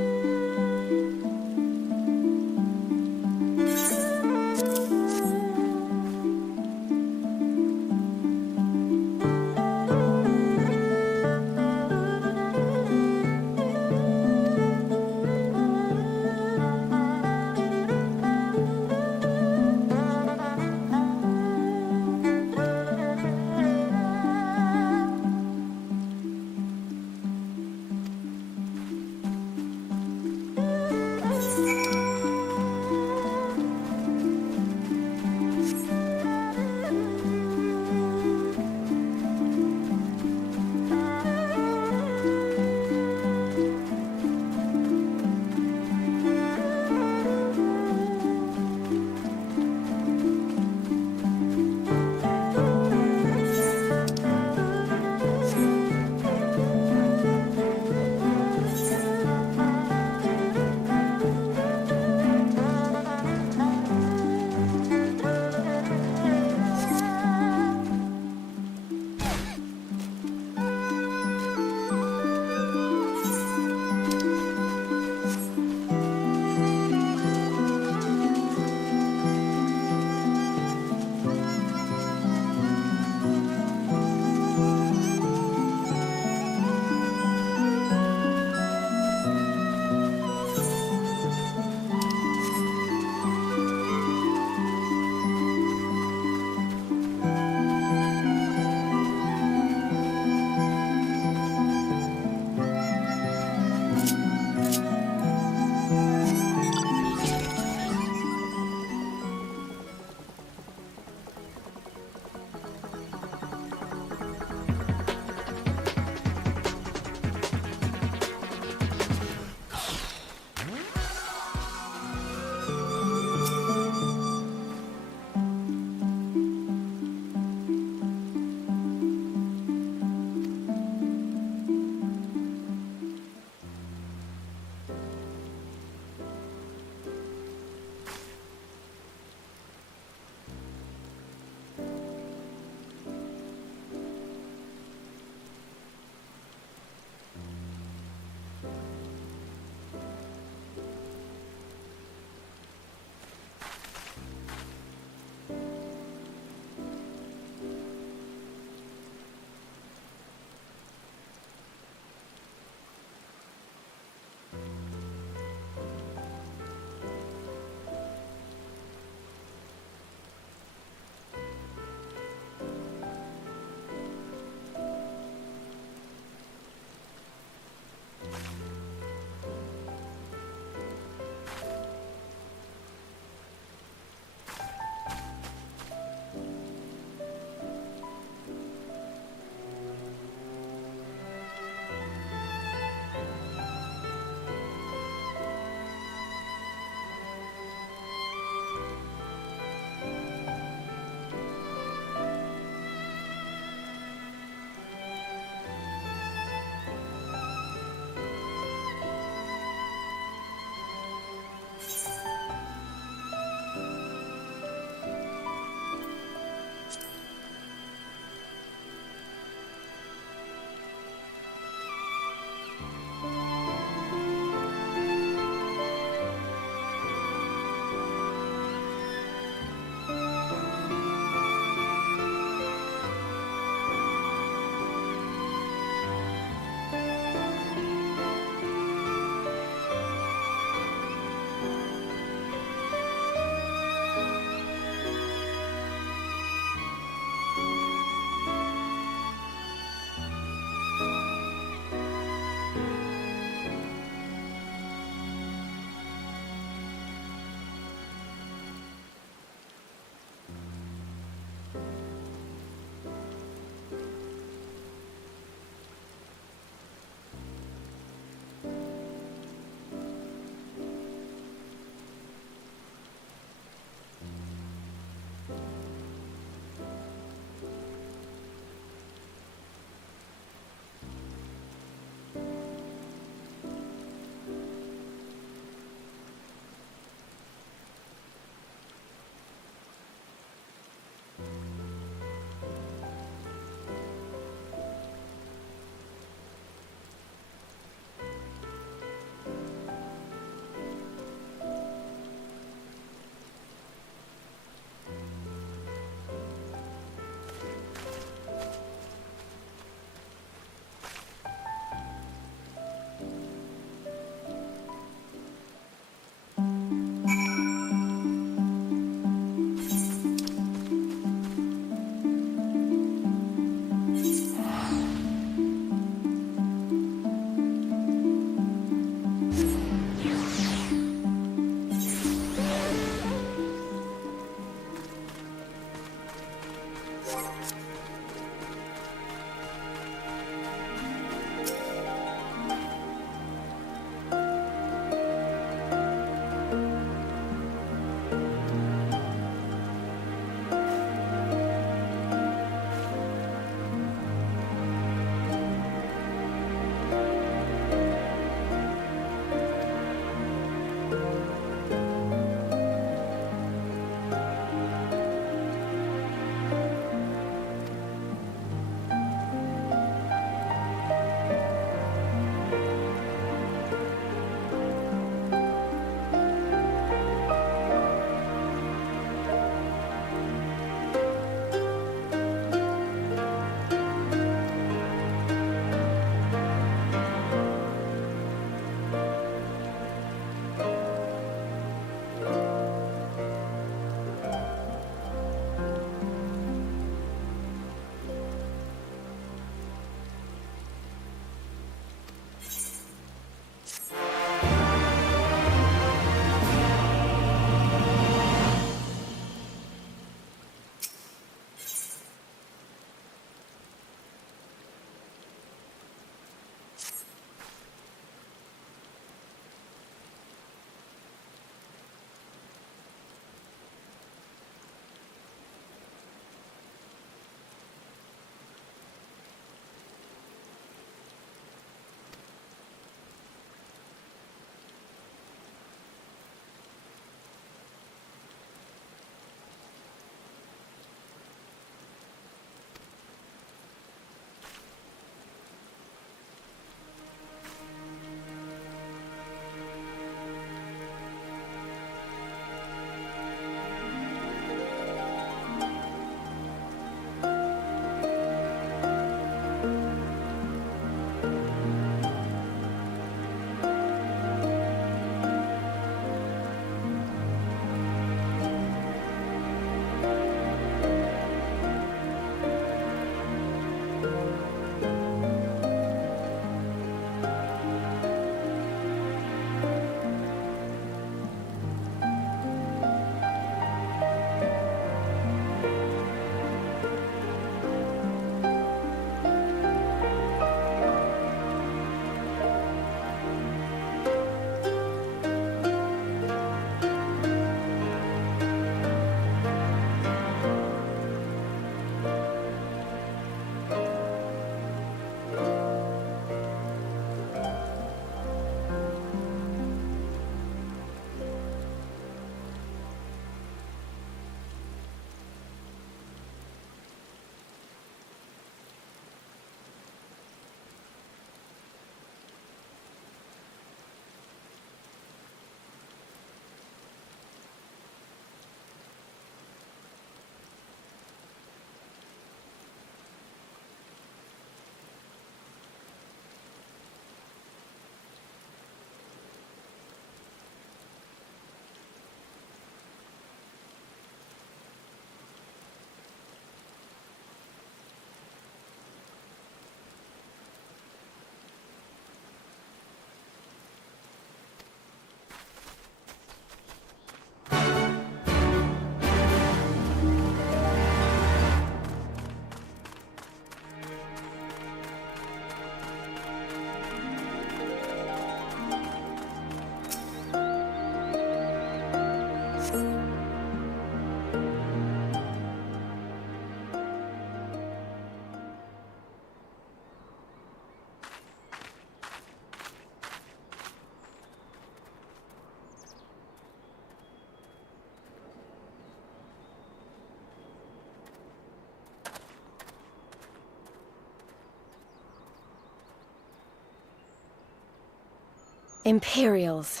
Imperials.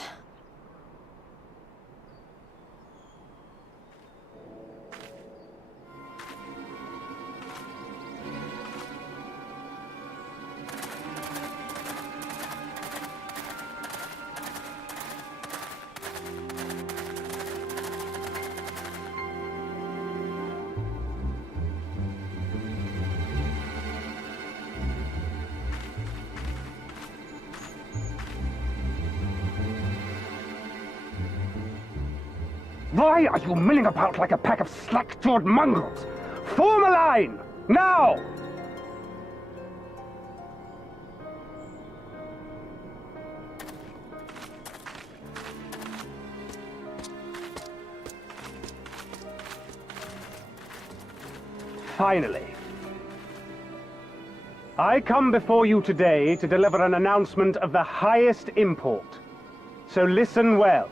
Why are you milling about like a pack of slack-jawed mongrels? Form a line! Now! Finally. I come before you today to deliver an announcement of the highest import. So listen well.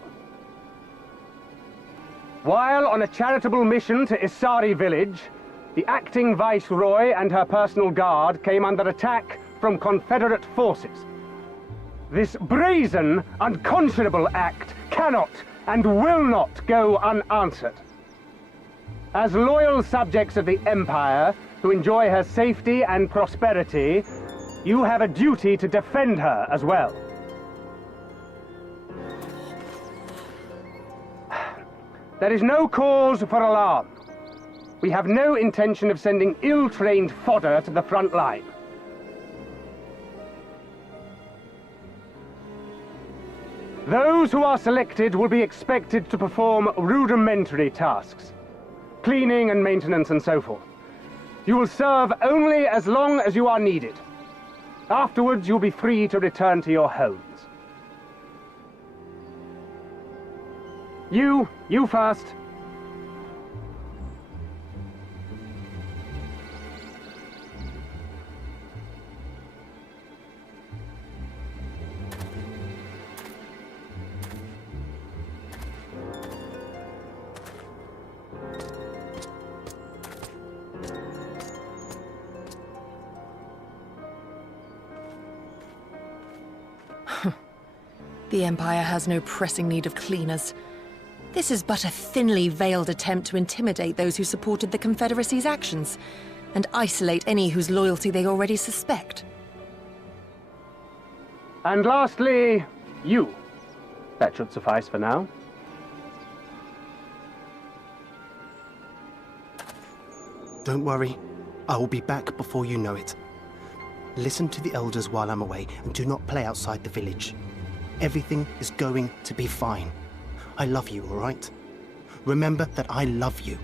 While on a charitable mission to Isari village, the acting viceroy and her personal guard came under attack from Confederate forces. This brazen, unconscionable act cannot and will not go unanswered. As loyal subjects of the Empire, who enjoy her safety and prosperity, you have a duty to defend her as well. There is no cause for alarm. We have no intention of sending ill-trained fodder to the front line. Those who are selected will be expected to perform rudimentary tasks, cleaning and maintenance and so forth. You will serve only as long as you are needed. Afterwards, you'll be free to return to your homes. You first. The Empire has no pressing need of cleaners. This is but a thinly veiled attempt to intimidate those who supported the Confederacy's actions, and isolate any whose loyalty they already suspect. And lastly, you. That should suffice for now. Don't worry. I will be back before you know it. Listen to the elders while I'm away, and do not play outside the village. Everything is going to be fine. I love you, all right? Remember that I love you.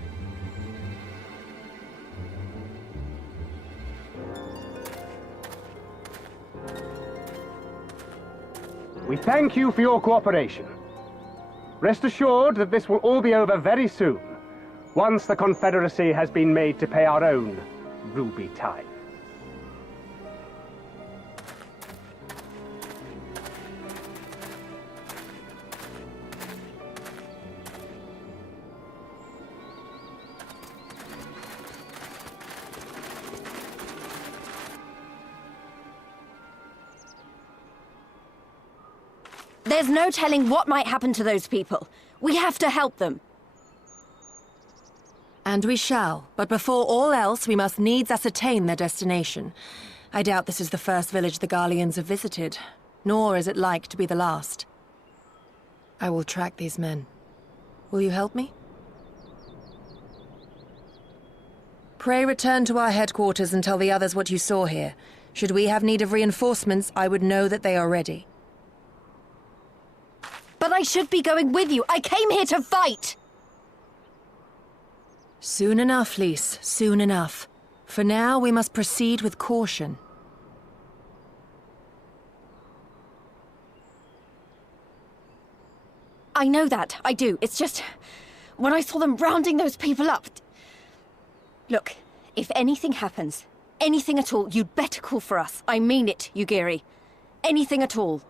We thank you for your cooperation. Rest assured that this will all be over very soon, once the Confederacy has been made to pay our own ruby tithe. There's no telling what might happen to those people. We have to help them. And we shall, but before all else, we must needs ascertain their destination. I doubt this is the first village the Garleans have visited, nor is it like to be the last. I will track these men. Will you help me? Pray return to our headquarters and tell the others what you saw here. Should we have need of reinforcements, I would know that they are ready. But I should be going with you. I came here to fight! Soon enough, Lys. Soon enough. For now, we must proceed with caution. I know that. I do. It's just... when I saw them rounding those people up... Look, if anything happens, anything at all, you'd better call for us. I mean it, Yugiri. Anything at all.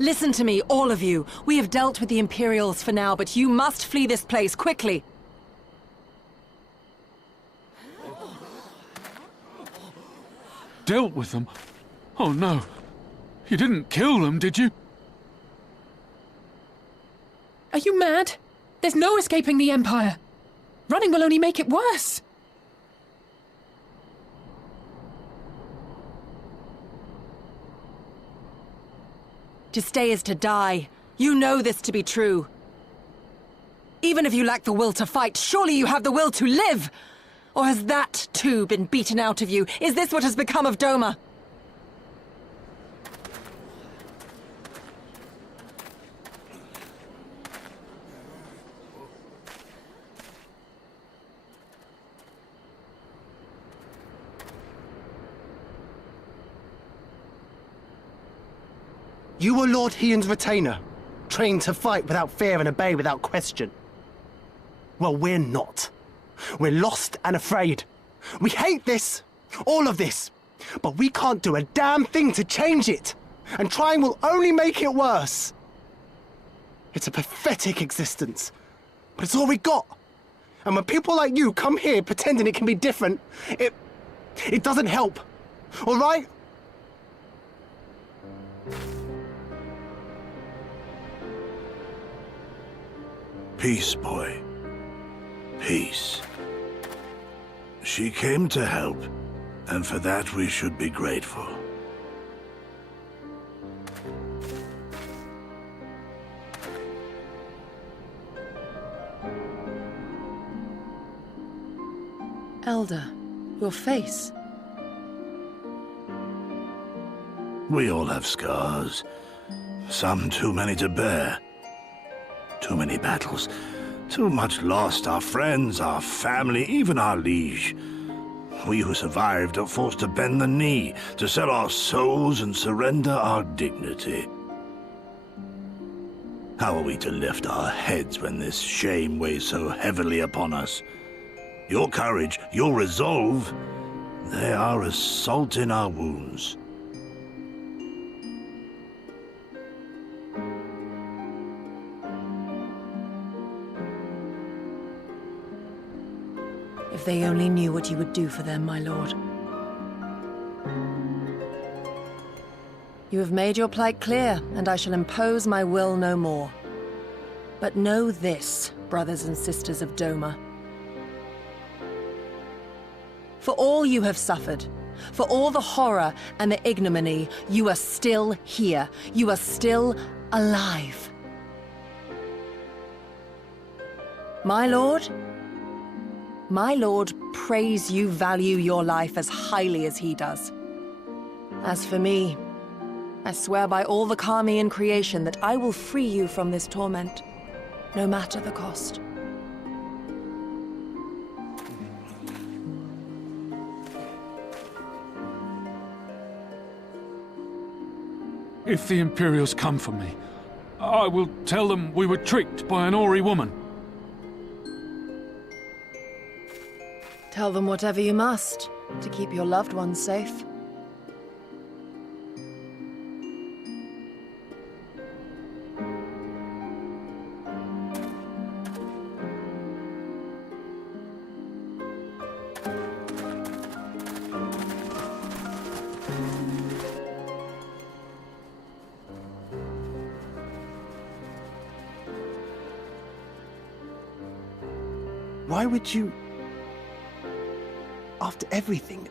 Listen to me, all of you. We have dealt with the Imperials for now, but you must flee this place, quickly. Dealt with them? Oh no. You didn't kill them, did you? Are you mad? There's no escaping the Empire. Running will only make it worse. To stay is to die. You know this to be true. Even if you lack the will to fight, surely you have the will to live! Or has that, too, been beaten out of you? Is this what has become of Doma? You were Lord Hien's retainer, trained to fight without fear and obey without question. Well, we're not. We're lost and afraid. We hate this, all of this, but we can't do a damn thing to change it, and trying will only make it worse. It's a pathetic existence, but it's all we got. And when people like you come here pretending it can be different, it doesn't help, all right? Peace, boy. Peace. She came to help, and for that we should be grateful. Elder, your face. We all have scars. Some too many to bear. Too many battles. Too much lost. Our friends, our family, even our liege. We who survived are forced to bend the knee, to sell our souls and surrender our dignity. How are we to lift our heads when this shame weighs so heavily upon us? Your courage, your resolve, they are as salt in our wounds. If they only knew what you would do for them, my lord. You have made your plight clear, and I shall impose my will no more. But know this, brothers and sisters of Doma. For all you have suffered, for all the horror and the ignominy, you are still here. You are still alive. My lord prays you value your life as highly as he does. As for me, I swear by all the Kami in creation that I will free you from this torment, no matter the cost. If the Imperials come for me, I will tell them we were tricked by an Ori woman. Tell them whatever you must, to keep your loved ones safe. Why would you... After everything...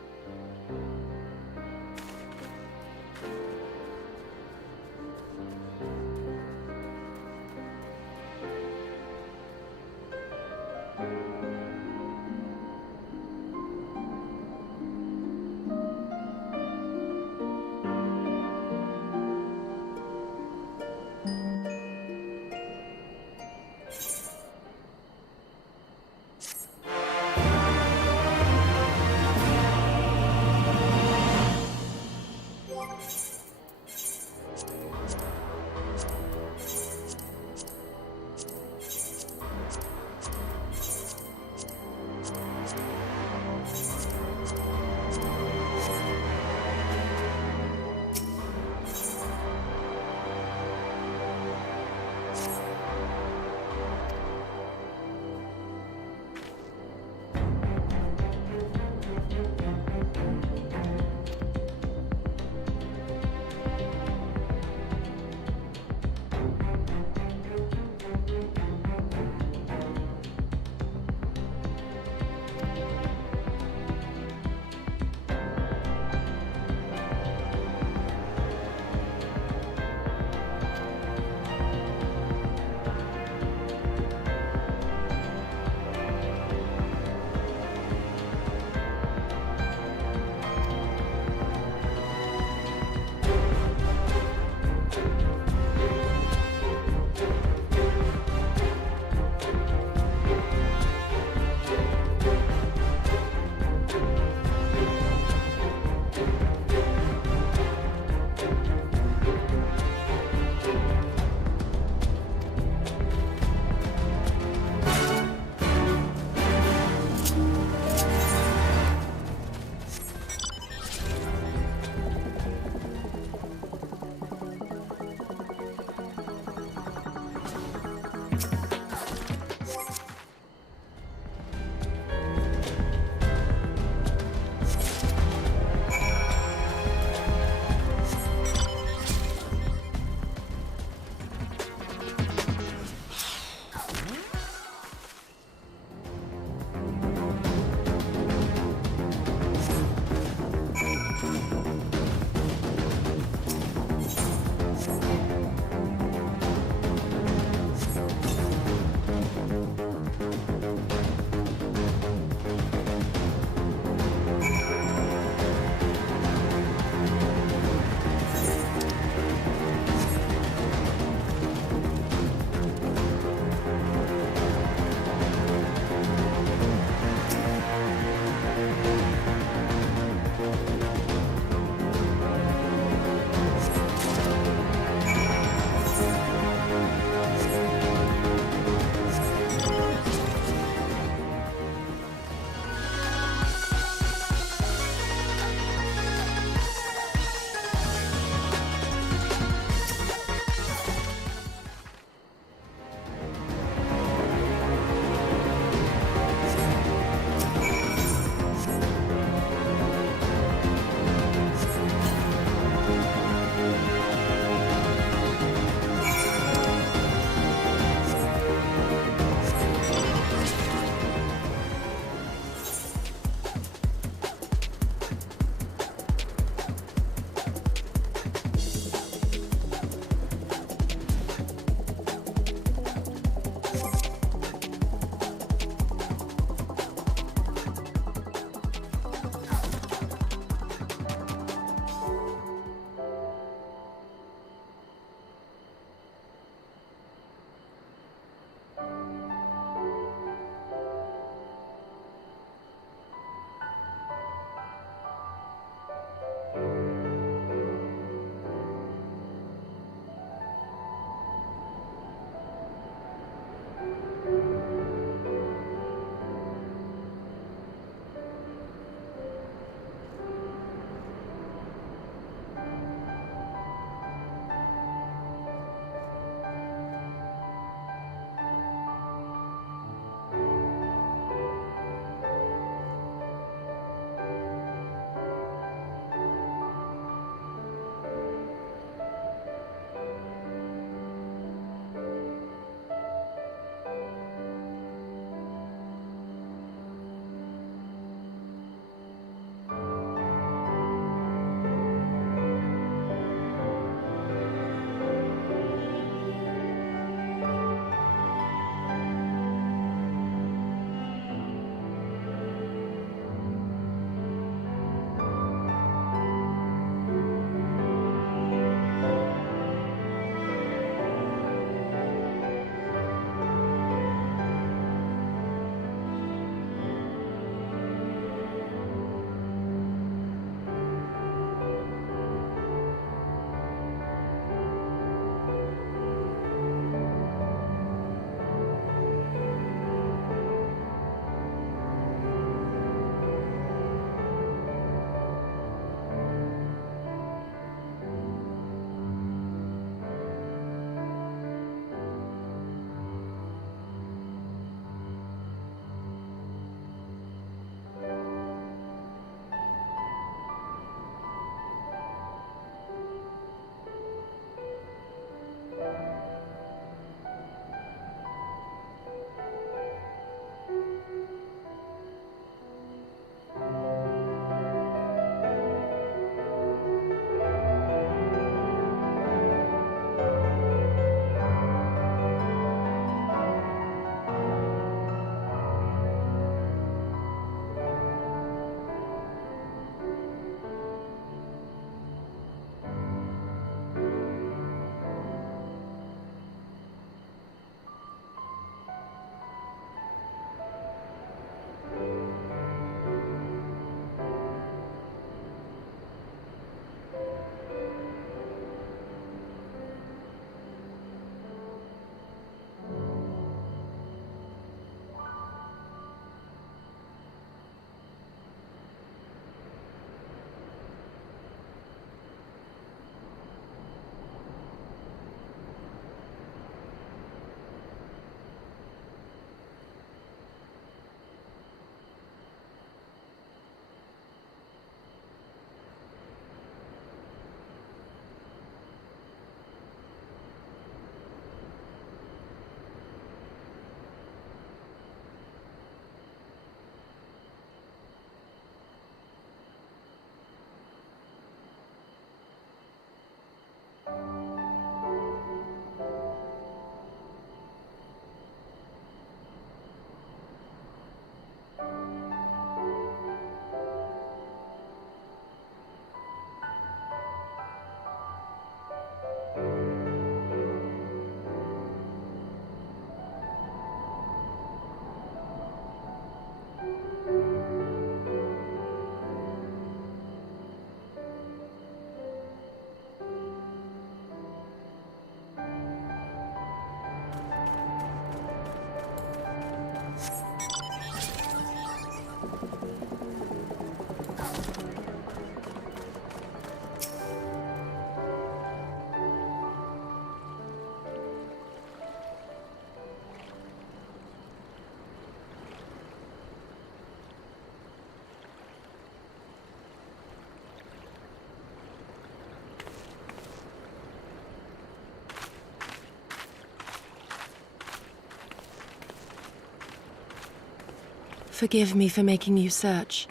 Forgive me for making you search.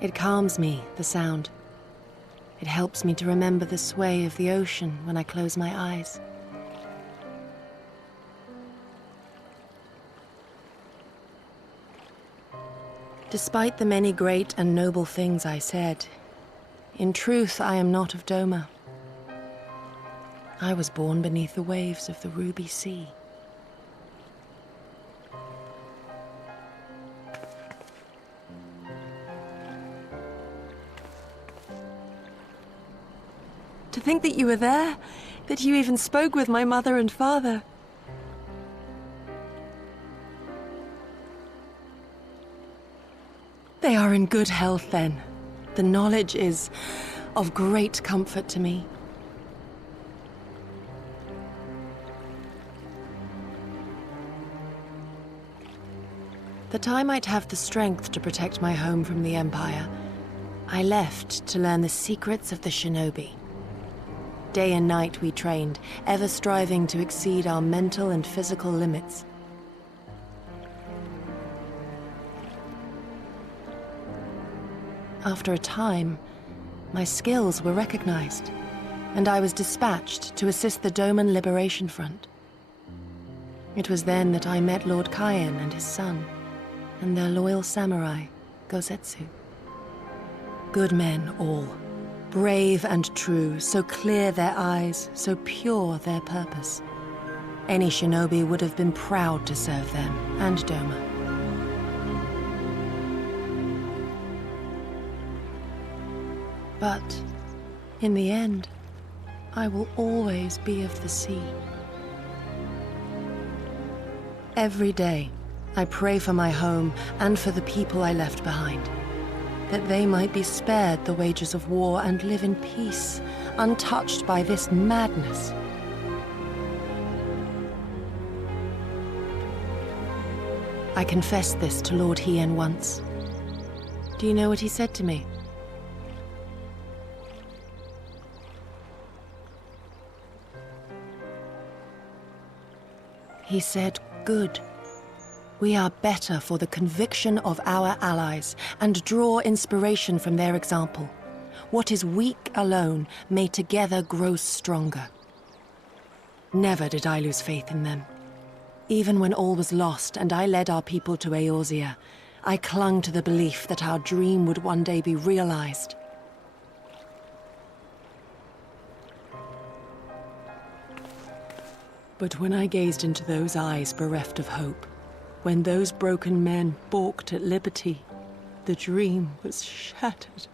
It calms me, the sound. It helps me to remember the sway of the ocean when I close my eyes. Despite the many great and noble things I said, in truth I am not of Doma. I was born beneath the waves of the Ruby Sea. To think that you were there, that you even spoke with my mother and father. They are in good health, then. The knowledge is of great comfort to me. That I might have the strength to protect my home from the Empire, I left to learn the secrets of the shinobi. Day and night we trained, ever striving to exceed our mental and physical limits. After a time, my skills were recognized, and I was dispatched to assist the Doman Liberation Front. It was then that I met Lord Kaien and his son, and their loyal samurai, Gosetsu. Good men all, brave and true, so clear their eyes, so pure their purpose. Any shinobi would have been proud to serve them and Doma. But, in the end, I will always be of the sea. Every day, I pray for my home and for the people I left behind, that they might be spared the wages of war and live in peace, untouched by this madness. I confessed this to Lord Hien once. Do you know what he said to me? He said, "Good. We are better for the conviction of our allies, and draw inspiration from their example. What is weak alone may together grow stronger." Never did I lose faith in them. Even when all was lost and I led our people to Eorzea, I clung to the belief that our dream would one day be realized. But when I gazed into those eyes bereft of hope, when those broken men balked at liberty, the dream was shattered.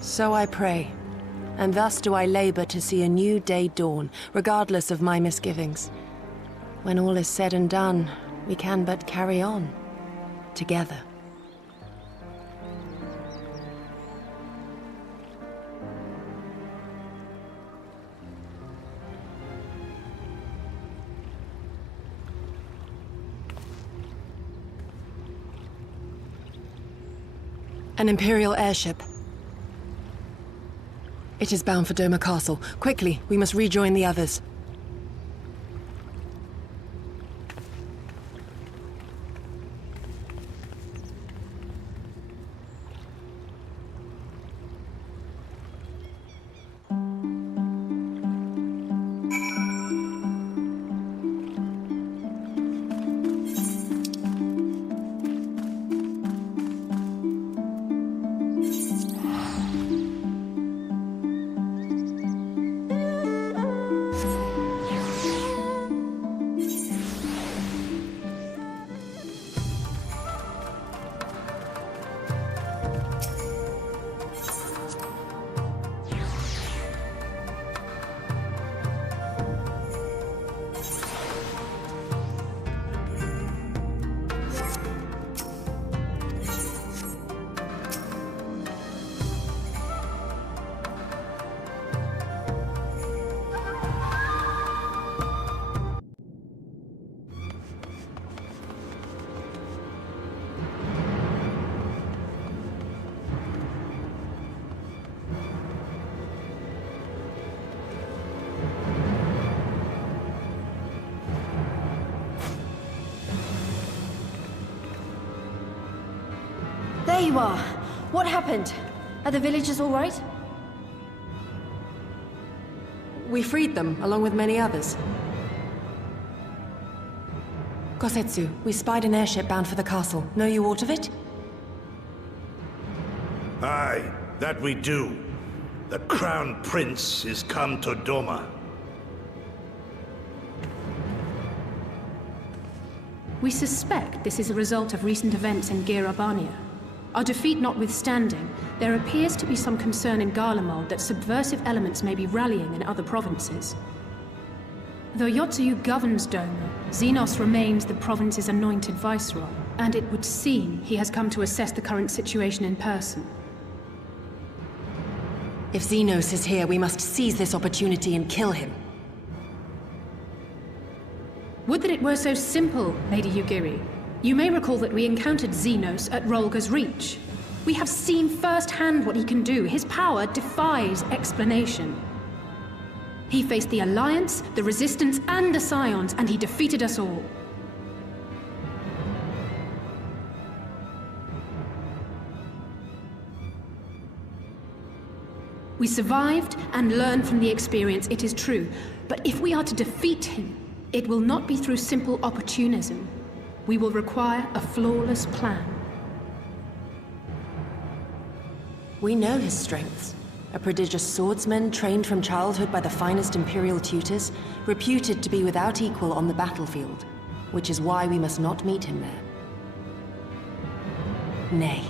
So I pray, and thus do I labor to see a new day dawn, regardless of my misgivings. When all is said and done, we can but carry on, together. An Imperial airship. It is bound for Doma Castle. Quickly, we must rejoin the others. There you are. What happened? Are the villagers all right? We freed them, along with many others. Kosetsu, we spied an airship bound for the castle. Know you aught of it? Aye, that we do. The Crown Prince is come to Doma. We suspect this is a result of recent events in Girabania. Our defeat notwithstanding, there appears to be some concern in Garlemald that subversive elements may be rallying in other provinces. Though Yotsuyu governs Doma, Xenos remains the province's anointed viceroy, and it would seem he has come to assess the current situation in person. If Xenos is here, we must seize this opportunity and kill him. Would that it were so simple, Lady Yugiri. You may recall that we encountered Xenos at Rolga's Reach. We have seen firsthand what he can do. His power defies explanation. He faced the Alliance, the Resistance, and the Scions, and he defeated us all. We survived and learned from the experience, it is true. But if we are to defeat him, it will not be through simple opportunism. We will require a flawless plan. We know his strengths. A prodigious swordsman trained from childhood by the finest Imperial tutors, reputed to be without equal on the battlefield, which is why we must not meet him there. Nay,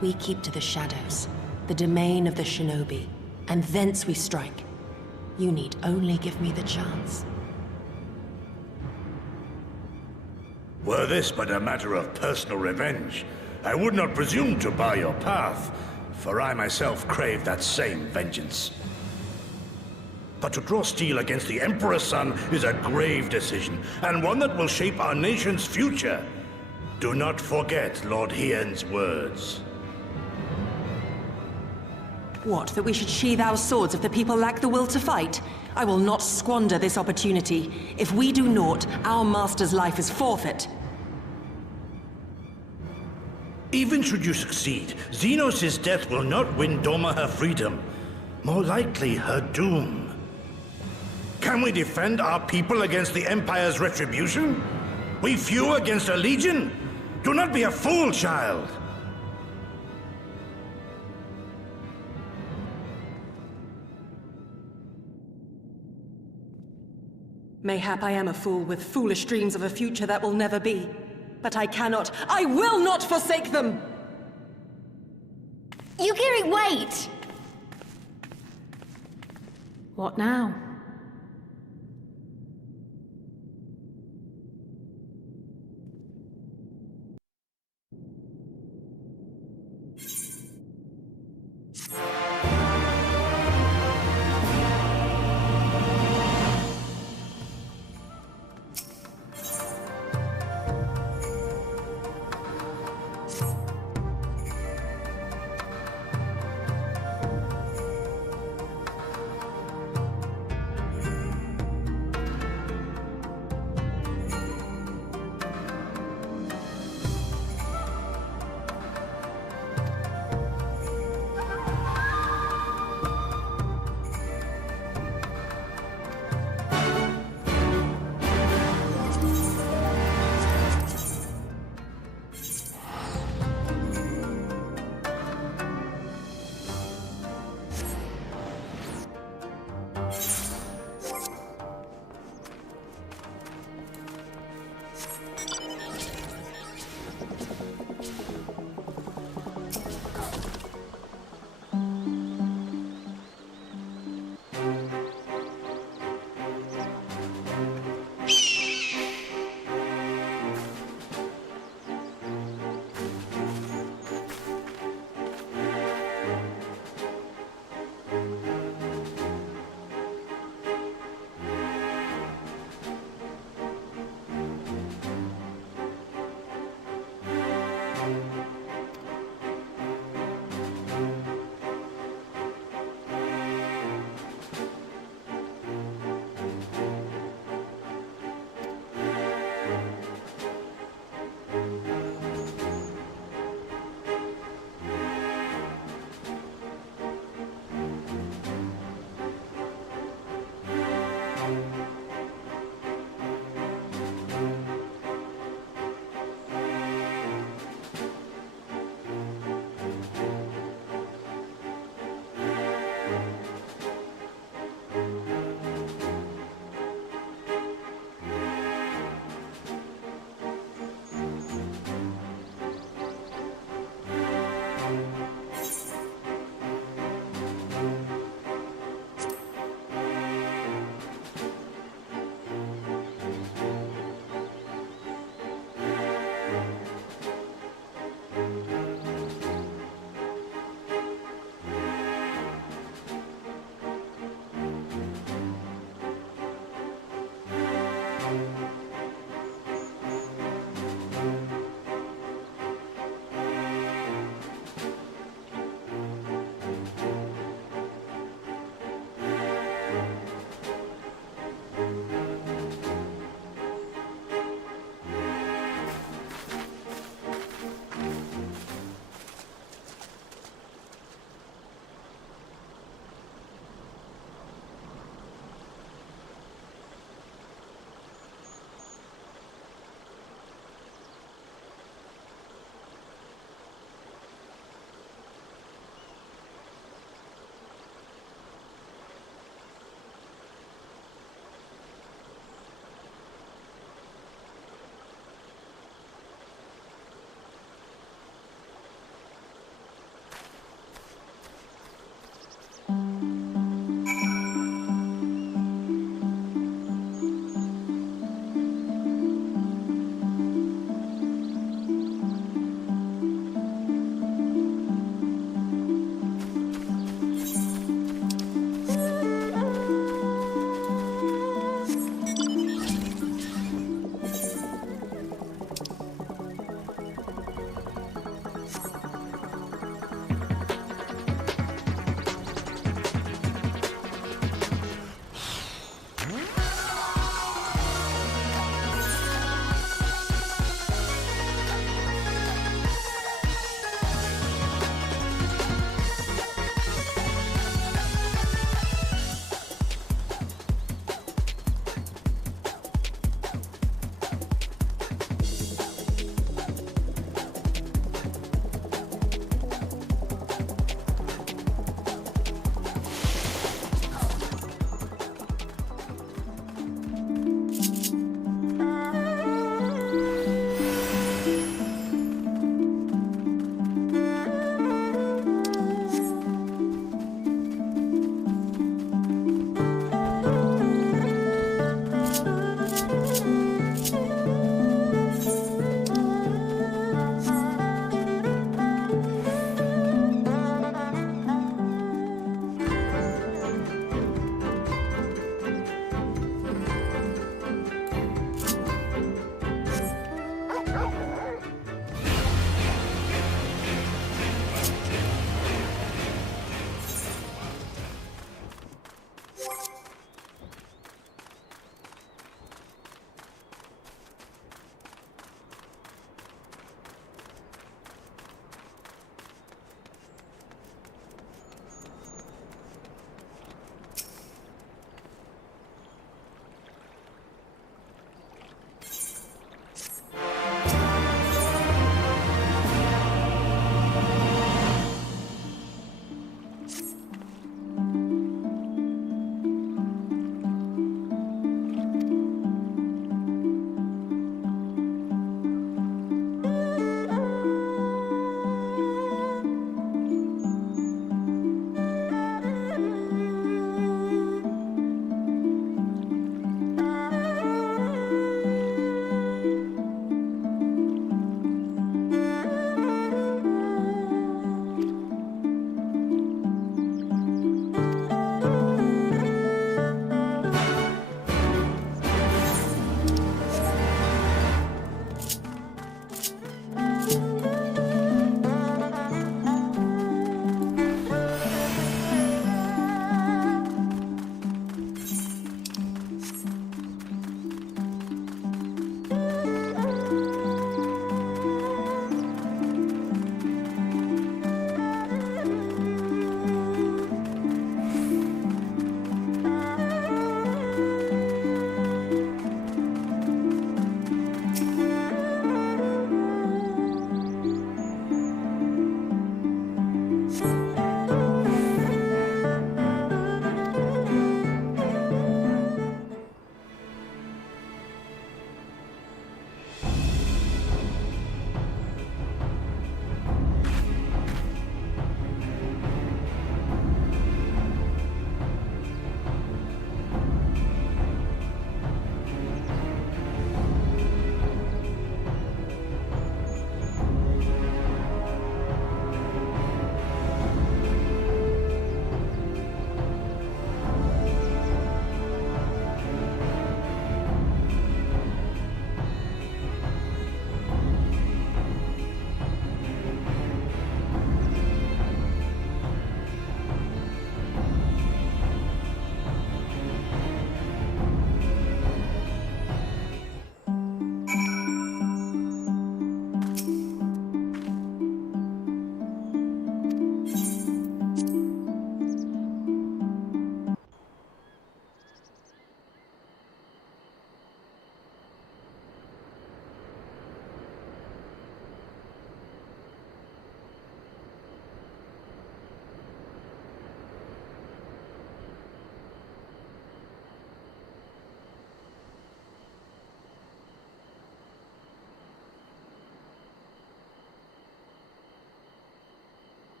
we keep to the shadows, the domain of the shinobi, and thence we strike. You need only give me the chance. Were this but a matter of personal revenge, I would not presume to bar your path, for I myself crave that same vengeance. But to draw steel against the Emperor's son is a grave decision, and one that will shape our nation's future. Do not forget Lord Hien's words. What, that we should sheathe our swords if the people lack the will to fight? I will not squander this opportunity. If we do naught, our master's life is forfeit. Even should you succeed, Xenos' death will not win Doma her freedom. More likely, her doom. Can we defend our people against the Empire's retribution? We few against a legion? Do not be a fool, child! Mayhap I am a fool with foolish dreams of a future that will never be. But I will not forsake them! Yugiri, wait! What now?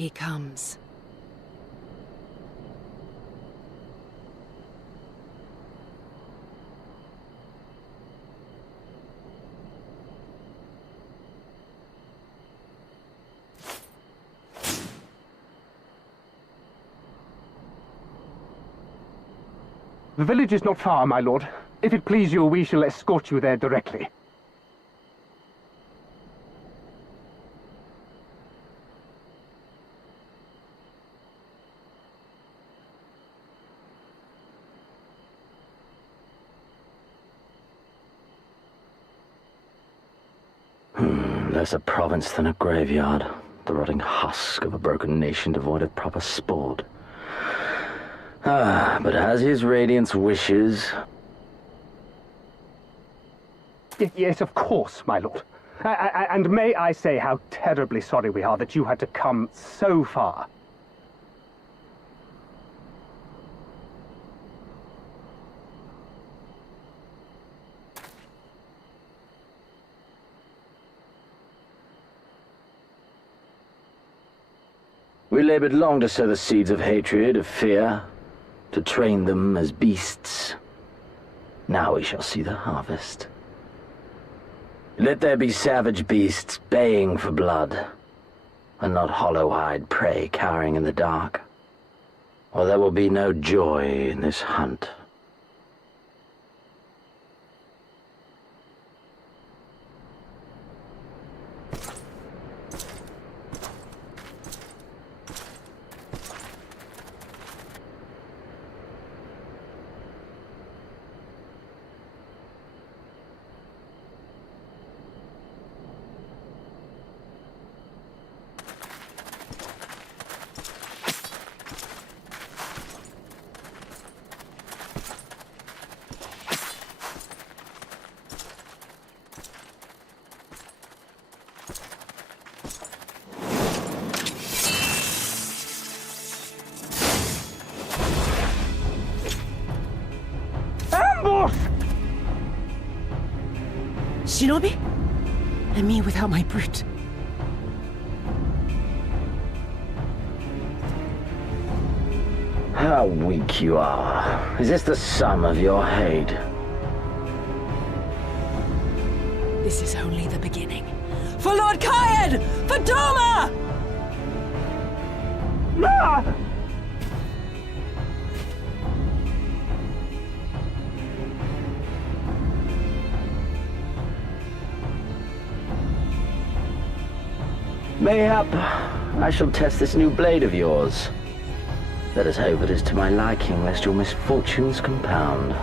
He comes. The village is not far, my lord. If it please you, we shall escort you there directly. Less a province than a graveyard. The rotting husk of a broken nation devoid of proper sport. But as his radiance wishes... Yes, of course, my lord. And may I say how terribly sorry we are that you had to come so far. We labored long to sow the seeds of hatred, of fear, to train them as beasts. Now we shall see the harvest. Let there be savage beasts baying for blood, and not hollow-eyed prey cowering in the dark, or there will be no joy in this hunt. Shinobi? And me without my brute. How weak you are. Is this the sum of your hate? This is only the beginning. For Lord Kayed! For Doma! Ah! Mayhap I shall test this new blade of yours. Let us hope it is to my liking, lest your misfortunes compound.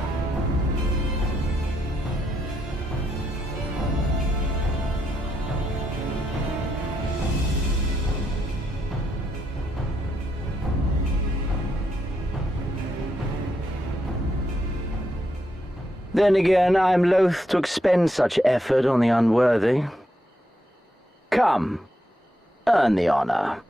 Then again, I am loath to expend such effort on the unworthy. Come. Earn the honor.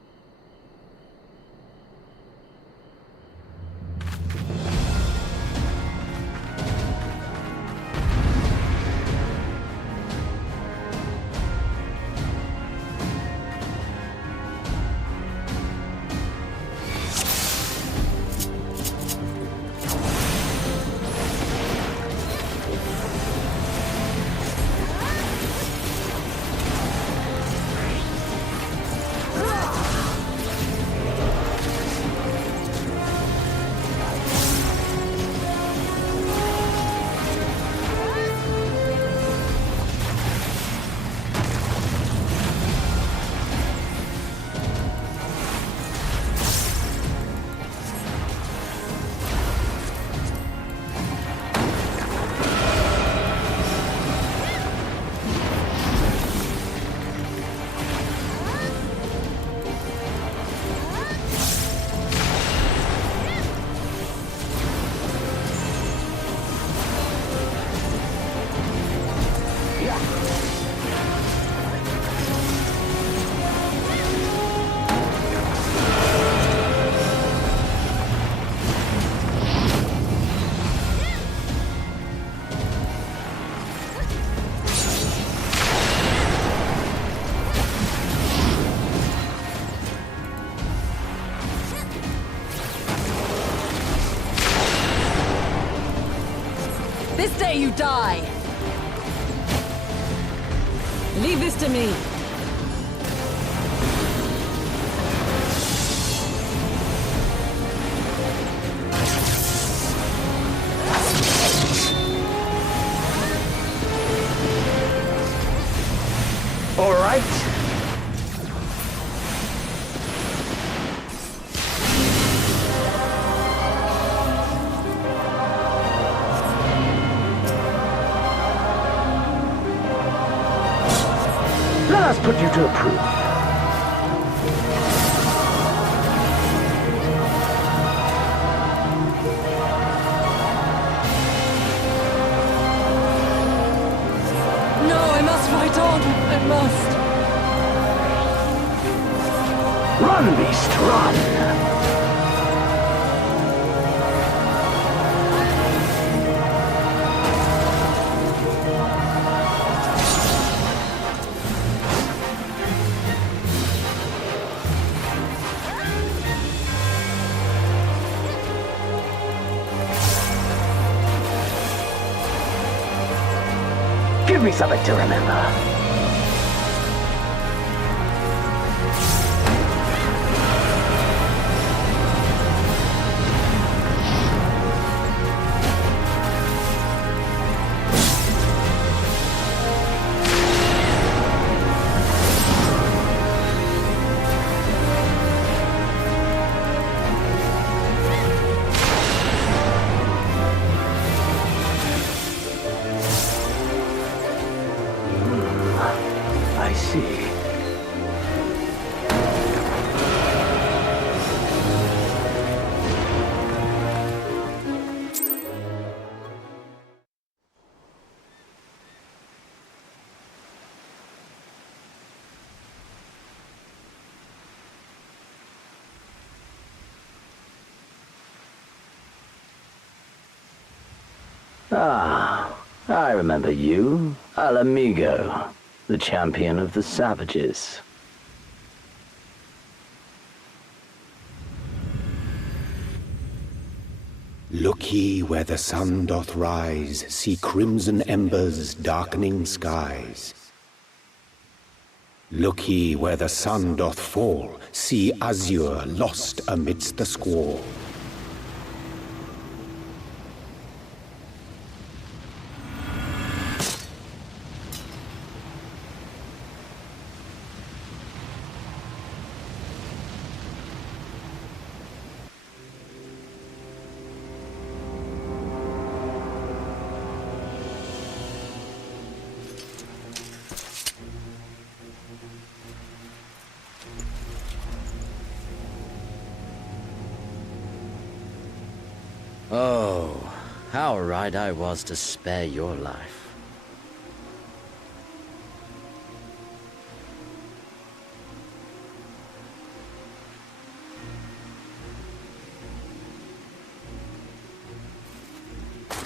This day you die! Leave this to me. All right. Let us put you to a proof. No, I must fight on. I must. Run, beast, run! Give me something to remember. I see. Ah, I remember you, Al Amigo. The champion of the savages. Look ye where the sun doth rise, see crimson embers darkening skies. Look ye where the sun doth fall, see azure lost amidst the squall. Oh, how right I was to spare your life.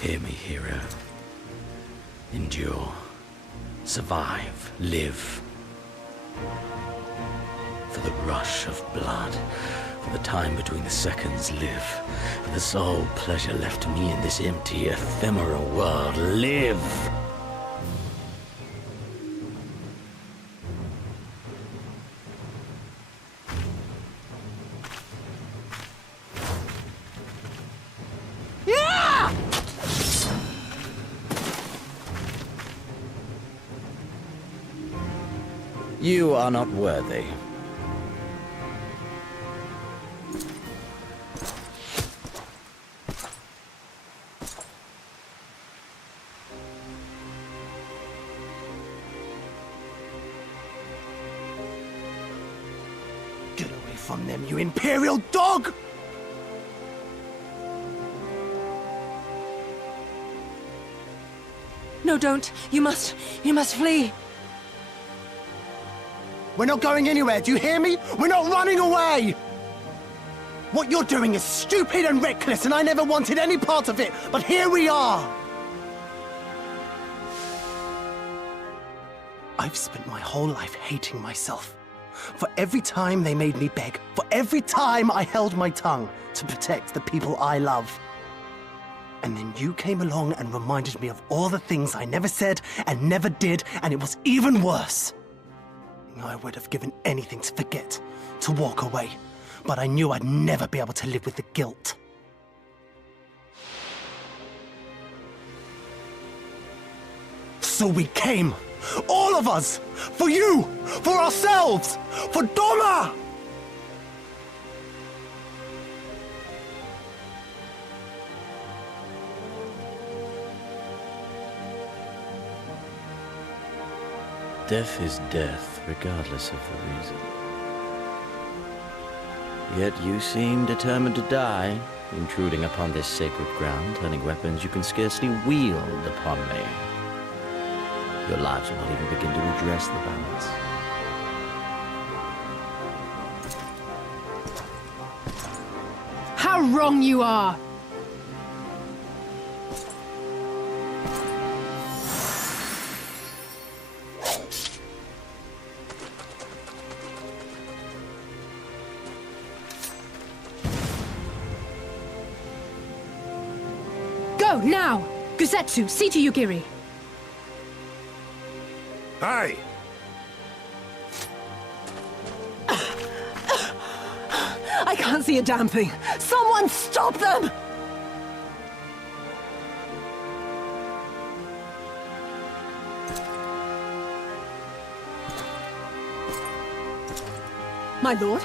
Hear me, hero. Endure. Survive. Live. For the rush of blood. For the time between the seconds, live. For the sole pleasure left to me in this empty, ephemeral world, live! Yeah! You are not worthy. From them, you imperial dog! No, don't. You must flee. We're not going anywhere, do you hear me? We're not running away! What you're doing is stupid and reckless, and I never wanted any part of it, but here we are! I've spent my whole life hating myself. For every time they made me beg, for every time I held my tongue to protect the people I love. And then you came along and reminded me of all the things I never said and never did, and it was even worse. I would have given anything to forget, to walk away, but I knew I'd never be able to live with the guilt. So we came, all of us, for you, for ourselves, for Doma! Death is death, regardless of the reason. Yet you seem determined to die, intruding upon this sacred ground, turning weapons you can scarcely wield upon me. Your lives will not even begin to redress the balance. How wrong you are! Go, now! Guzetsu, see to Yugiri. Aye! I can't see a damn thing! Someone stop them! My lord?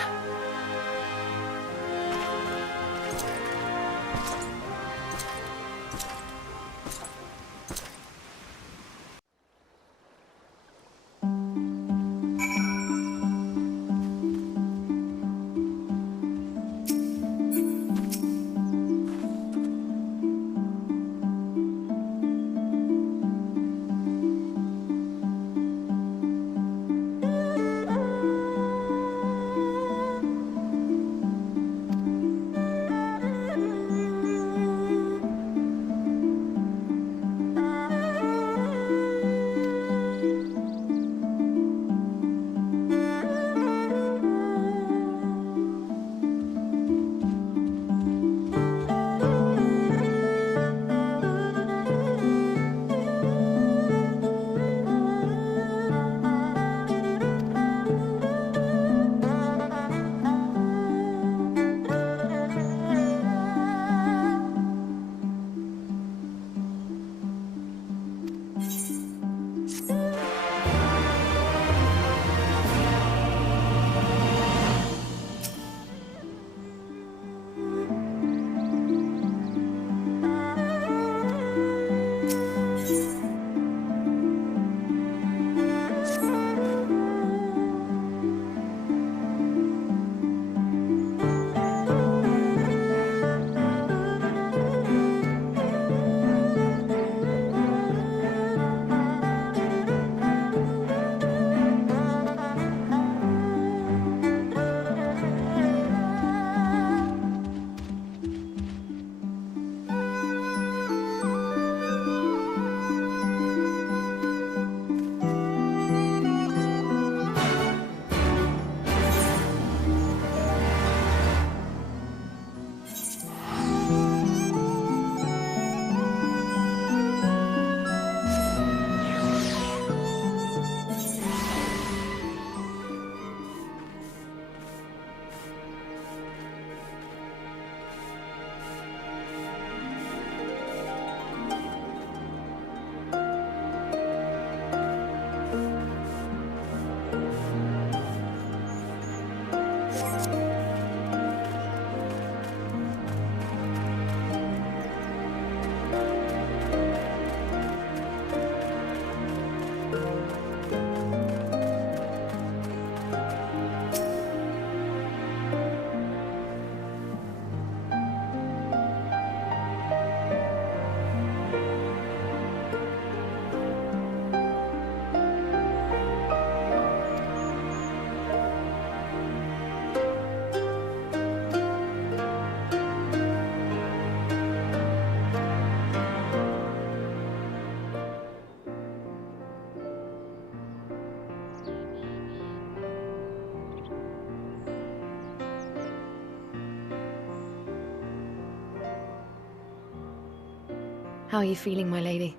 How are you feeling, my lady?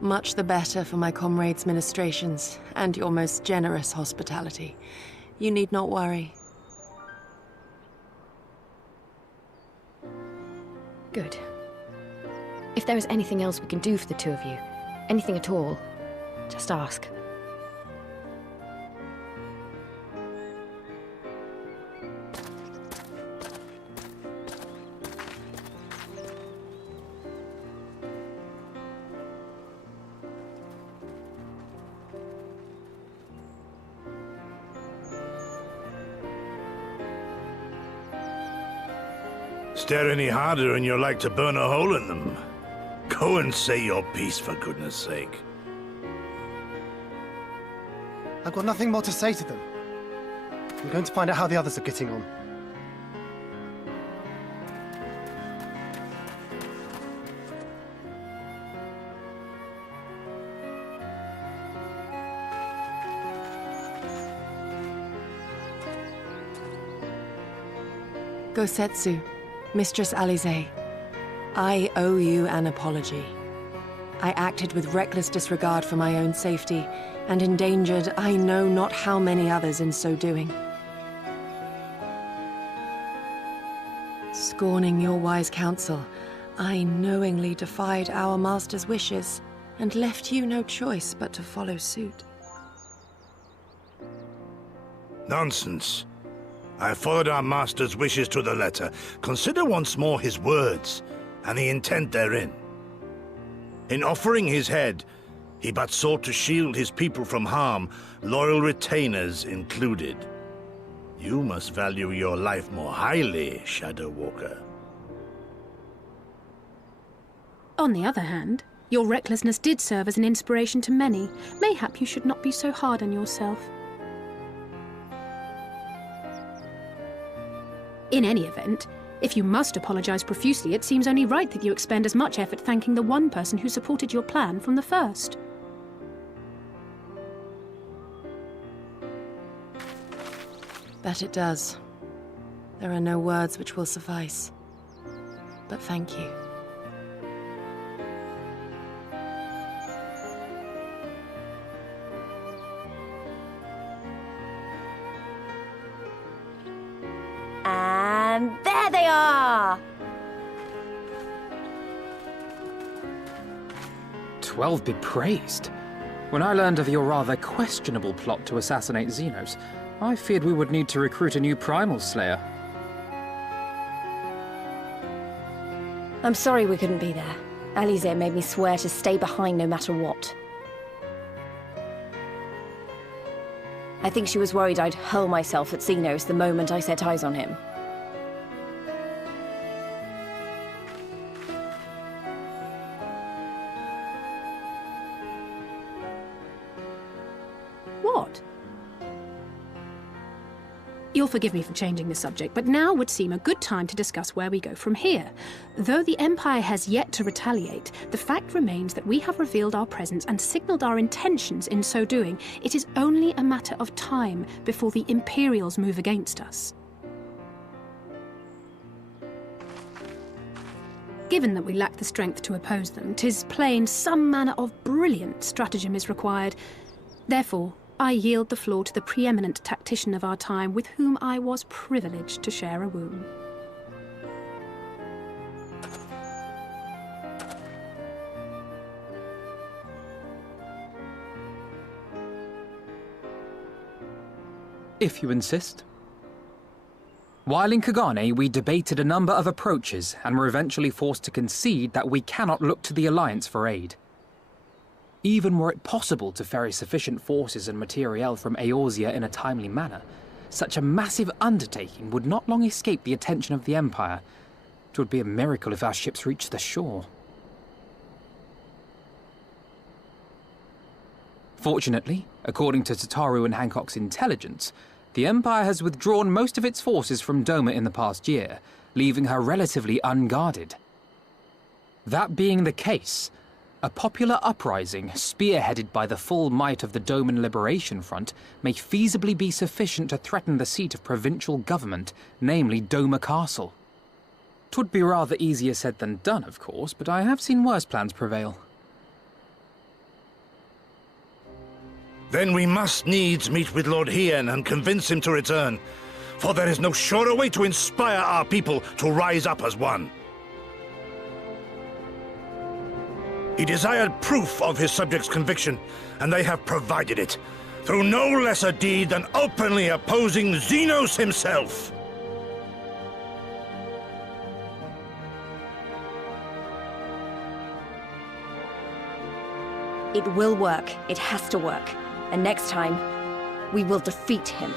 Much the better for my comrades' ministrations and your most generous hospitality. You need not worry. Good. If there is anything else we can do for the two of you, anything at all, just ask. Stare any harder and you're like to burn a hole in them. Go and say your piece, for goodness sake. I've got nothing more to say to them. I'm going to find out how the others are getting on. Gosetsu, Mistress Alize, I owe you an apology. I acted with reckless disregard for my own safety, and endangered I know not how many others in so doing. Scorning your wise counsel, I knowingly defied our master's wishes, and left you no choice but to follow suit. Nonsense. I followed our master's wishes to the letter. Consider once more his words, and the intent therein. In offering his head, he but sought to shield his people from harm, loyal retainers included. You must value your life more highly, Shadow Walker. On the other hand, your recklessness did serve as an inspiration to many. Mayhap you should not be so hard on yourself. In any event, if you must apologize profusely, it seems only right that you expend as much effort thanking the one person who supported your plan from the first. That it does. There are no words which will suffice. But thank you. And there they are! 12 be praised. When I learned of your rather questionable plot to assassinate Xenos, I feared we would need to recruit a new primal slayer. I'm sorry we couldn't be there. Alize made me swear to stay behind no matter what. I think she was worried I'd hurl myself at Xenos the moment I set eyes on him. What? You'll forgive me for changing the subject, but now would seem a good time to discuss where we go from here. Though the Empire has yet to retaliate, the fact remains that we have revealed our presence and signaled our intentions in so doing. It is only a matter of time before the Imperials move against us. Given that we lack the strength to oppose them, 'tis plain some manner of brilliant stratagem is required. Therefore, I yield the floor to the preeminent tactician of our time, with whom I was privileged to share a womb. If you insist. While in Kagane, we debated a number of approaches and were eventually forced to concede that we cannot look to the Alliance for aid. Even were it possible to ferry sufficient forces and materiel from Eorzea in a timely manner, such a massive undertaking would not long escape the attention of the Empire. It would be a miracle if our ships reached the shore. Fortunately, according to Tataru and Hancock's intelligence, the Empire has withdrawn most of its forces from Doma in the past year, leaving her relatively unguarded. That being the case, a popular uprising, spearheaded by the full might of the Doman Liberation Front, may feasibly be sufficient to threaten the seat of provincial government, namely Doma Castle. 'Twould be rather easier said than done, of course, but I have seen worse plans prevail. Then we must needs meet with Lord Hien and convince him to return, for there is no surer way to inspire our people to rise up as one. He desired proof of his subjects' conviction, and they have provided it, through no less a deed than openly opposing Xenos himself. It will work. It has to work. And next time, we will defeat him.